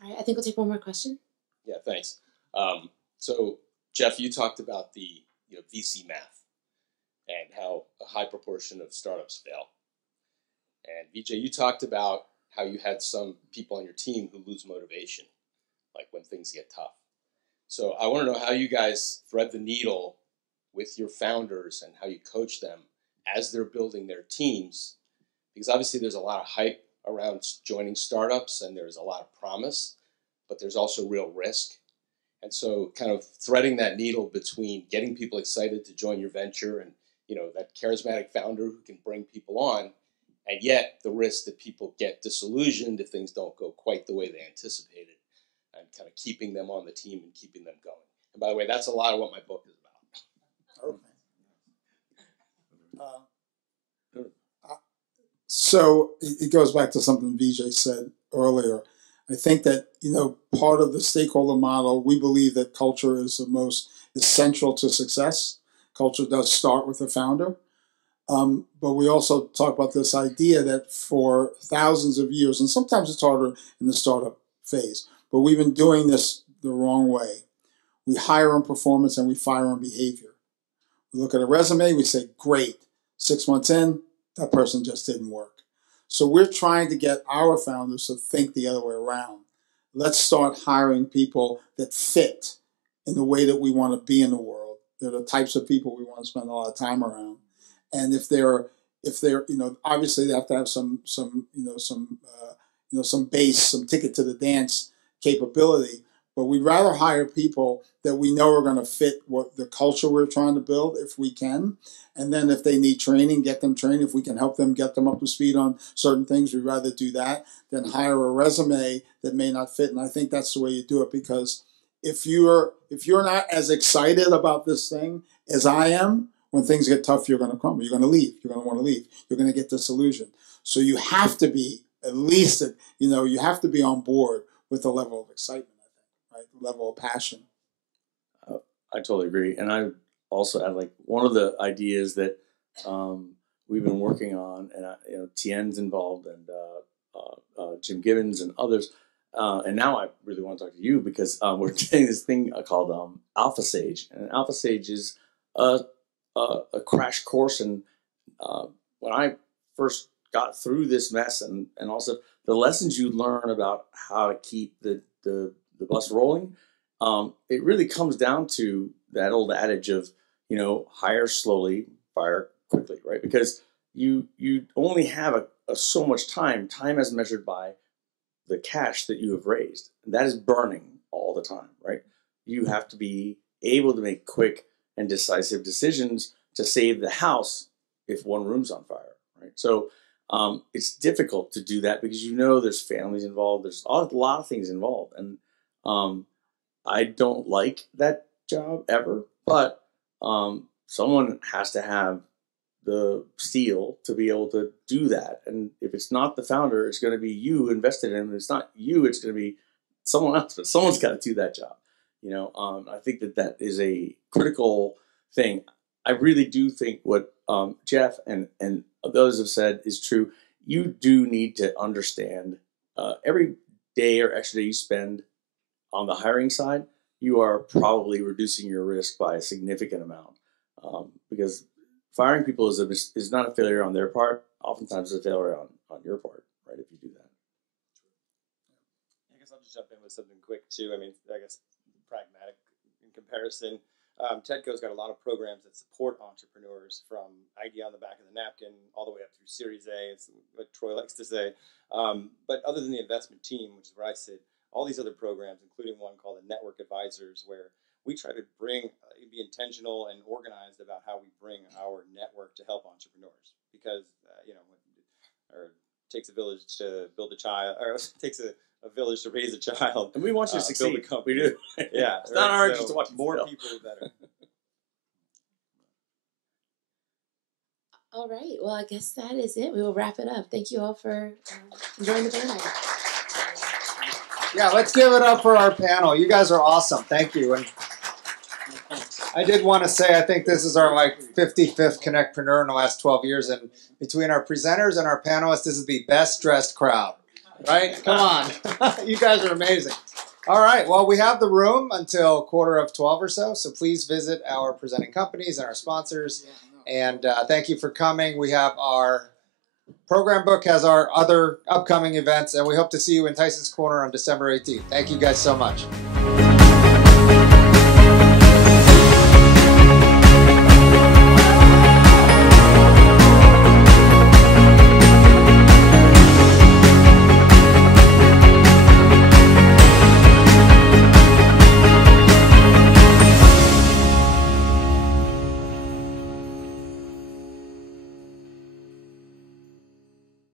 right, I think we'll take one more question. Yeah, thanks. So, Jeff, you talked about the VC math and how a high proportion of startups fail. And Vijay, you talked about how you had some people on your team who lose motivation, like when things get tough. So I want to know how you guys thread the needle with your founders and how you coach them as they're building their teams, because obviously there's a lot of hype around joining startups and there's a lot of promise, but there's also real risk. And so kind of threading that needle between getting people excited to join your venture and that charismatic founder who can bring people on, and yet the risk that people get disillusioned if things don't go quite the way they anticipated, and kind of keeping them on the team and keeping them going. And by the way, that's a lot of what my book is about. Okay. So it goes back to something Vijay said earlier. I think that, part of the stakeholder model, we believe that culture is the most essential to success. Culture does start with the founder. But we also talk about this idea that for thousands of years, and sometimes it's harder in the startup phase, but we've been doing this the wrong way. We hire on performance and we fire on behavior. We look at a resume, we say, great. 6 months in, that person just didn't work. So we're trying to get our founders to think the other way around. Let's start hiring people that fit in the way that we want to be in the world. They're the types of people we want to spend a lot of time around. And if if they're, obviously they have to have some base, some ticket to the dance capability. But we'd rather hire people that we know are going to fit what the culture we're trying to build, if we can. And then if they need training, get them trained. If we can help them get them up to speed on certain things, we'd rather do that than hire a resume that may not fit. And I think that's the way you do it, because if you're not as excited about this thing as I am, when things get tough, you're going to crumble. You're going to leave. You're going to want to leave. You're going to get disillusioned. So you have to be at least, you have to be on board with the level of excitement, I think, right? The level of passion. I totally agree. And I also add, like, one of the ideas that we've been working on, and Tien's involved, and Jim Gibbons and others. And now I really want to talk to you, because we're doing this thing called Alpha Sage. And Alpha Sage is a crash course. And when I first got through this mess, and also the lessons you learn about how to keep the bus rolling, it really comes down to that old adage of, hire slowly, fire quickly, right? Because you only have so much time as measured by the cash that you have raised. And that is burning all the time, right? You have to be able to make quick and decisive decisions to save the house if one room's on fire, right? So it's difficult to do that, because there's families involved, there's a lot of things involved. And I don't like that job ever, but someone has to have the steel to be able to do that. And if it's not the founder, it's going to be you invested in him. If it's not you, it's going to be someone else, but someone's got to do that job. I think that is a critical thing. I really do think what Jeff and others have said is true. You do need to understand every day or extra day you spend on the hiring side, you are probably reducing your risk by a significant amount, because firing people is not a failure on their part. Oftentimes it's a failure on your part, right, if you do that. I guess I'll just jump in with something quick, too. I mean, I guess pragmatic in comparison. TEDCO's got a lot of programs that support entrepreneurs, from idea on the back of the napkin all the way up through Series A. It's what Troy likes to say. But other than the investment team, which is where I sit, all these other programs, including one called the Network Advisors, where we try to be intentional and organized about how we bring our network to help entrepreneurs. Because, it takes a village to build a child, or it takes a village to raise a child. And we want you to succeed. Build a company. We do. Yeah. It's not our interest to watch more people, the better. All right. Well, I guess that is it. We will wrap it up. Thank you all for enjoying the panel. Yeah, let's give it up for our panel. You guys are awesome. Thank you. And I did want to say, I think this is our 55th CONNECTpreneur in the last 12 years. And between our presenters and our panelists, this is the best dressed crowd, right? Come on. You guys are amazing. All right. Well, we have the room until 11:45 or so. So please visit our presenting companies and our sponsors. And thank you for coming. We have our program book, has our other upcoming events, and we hope to see you in Tyson's Corner on December 18th. Thank you guys so much.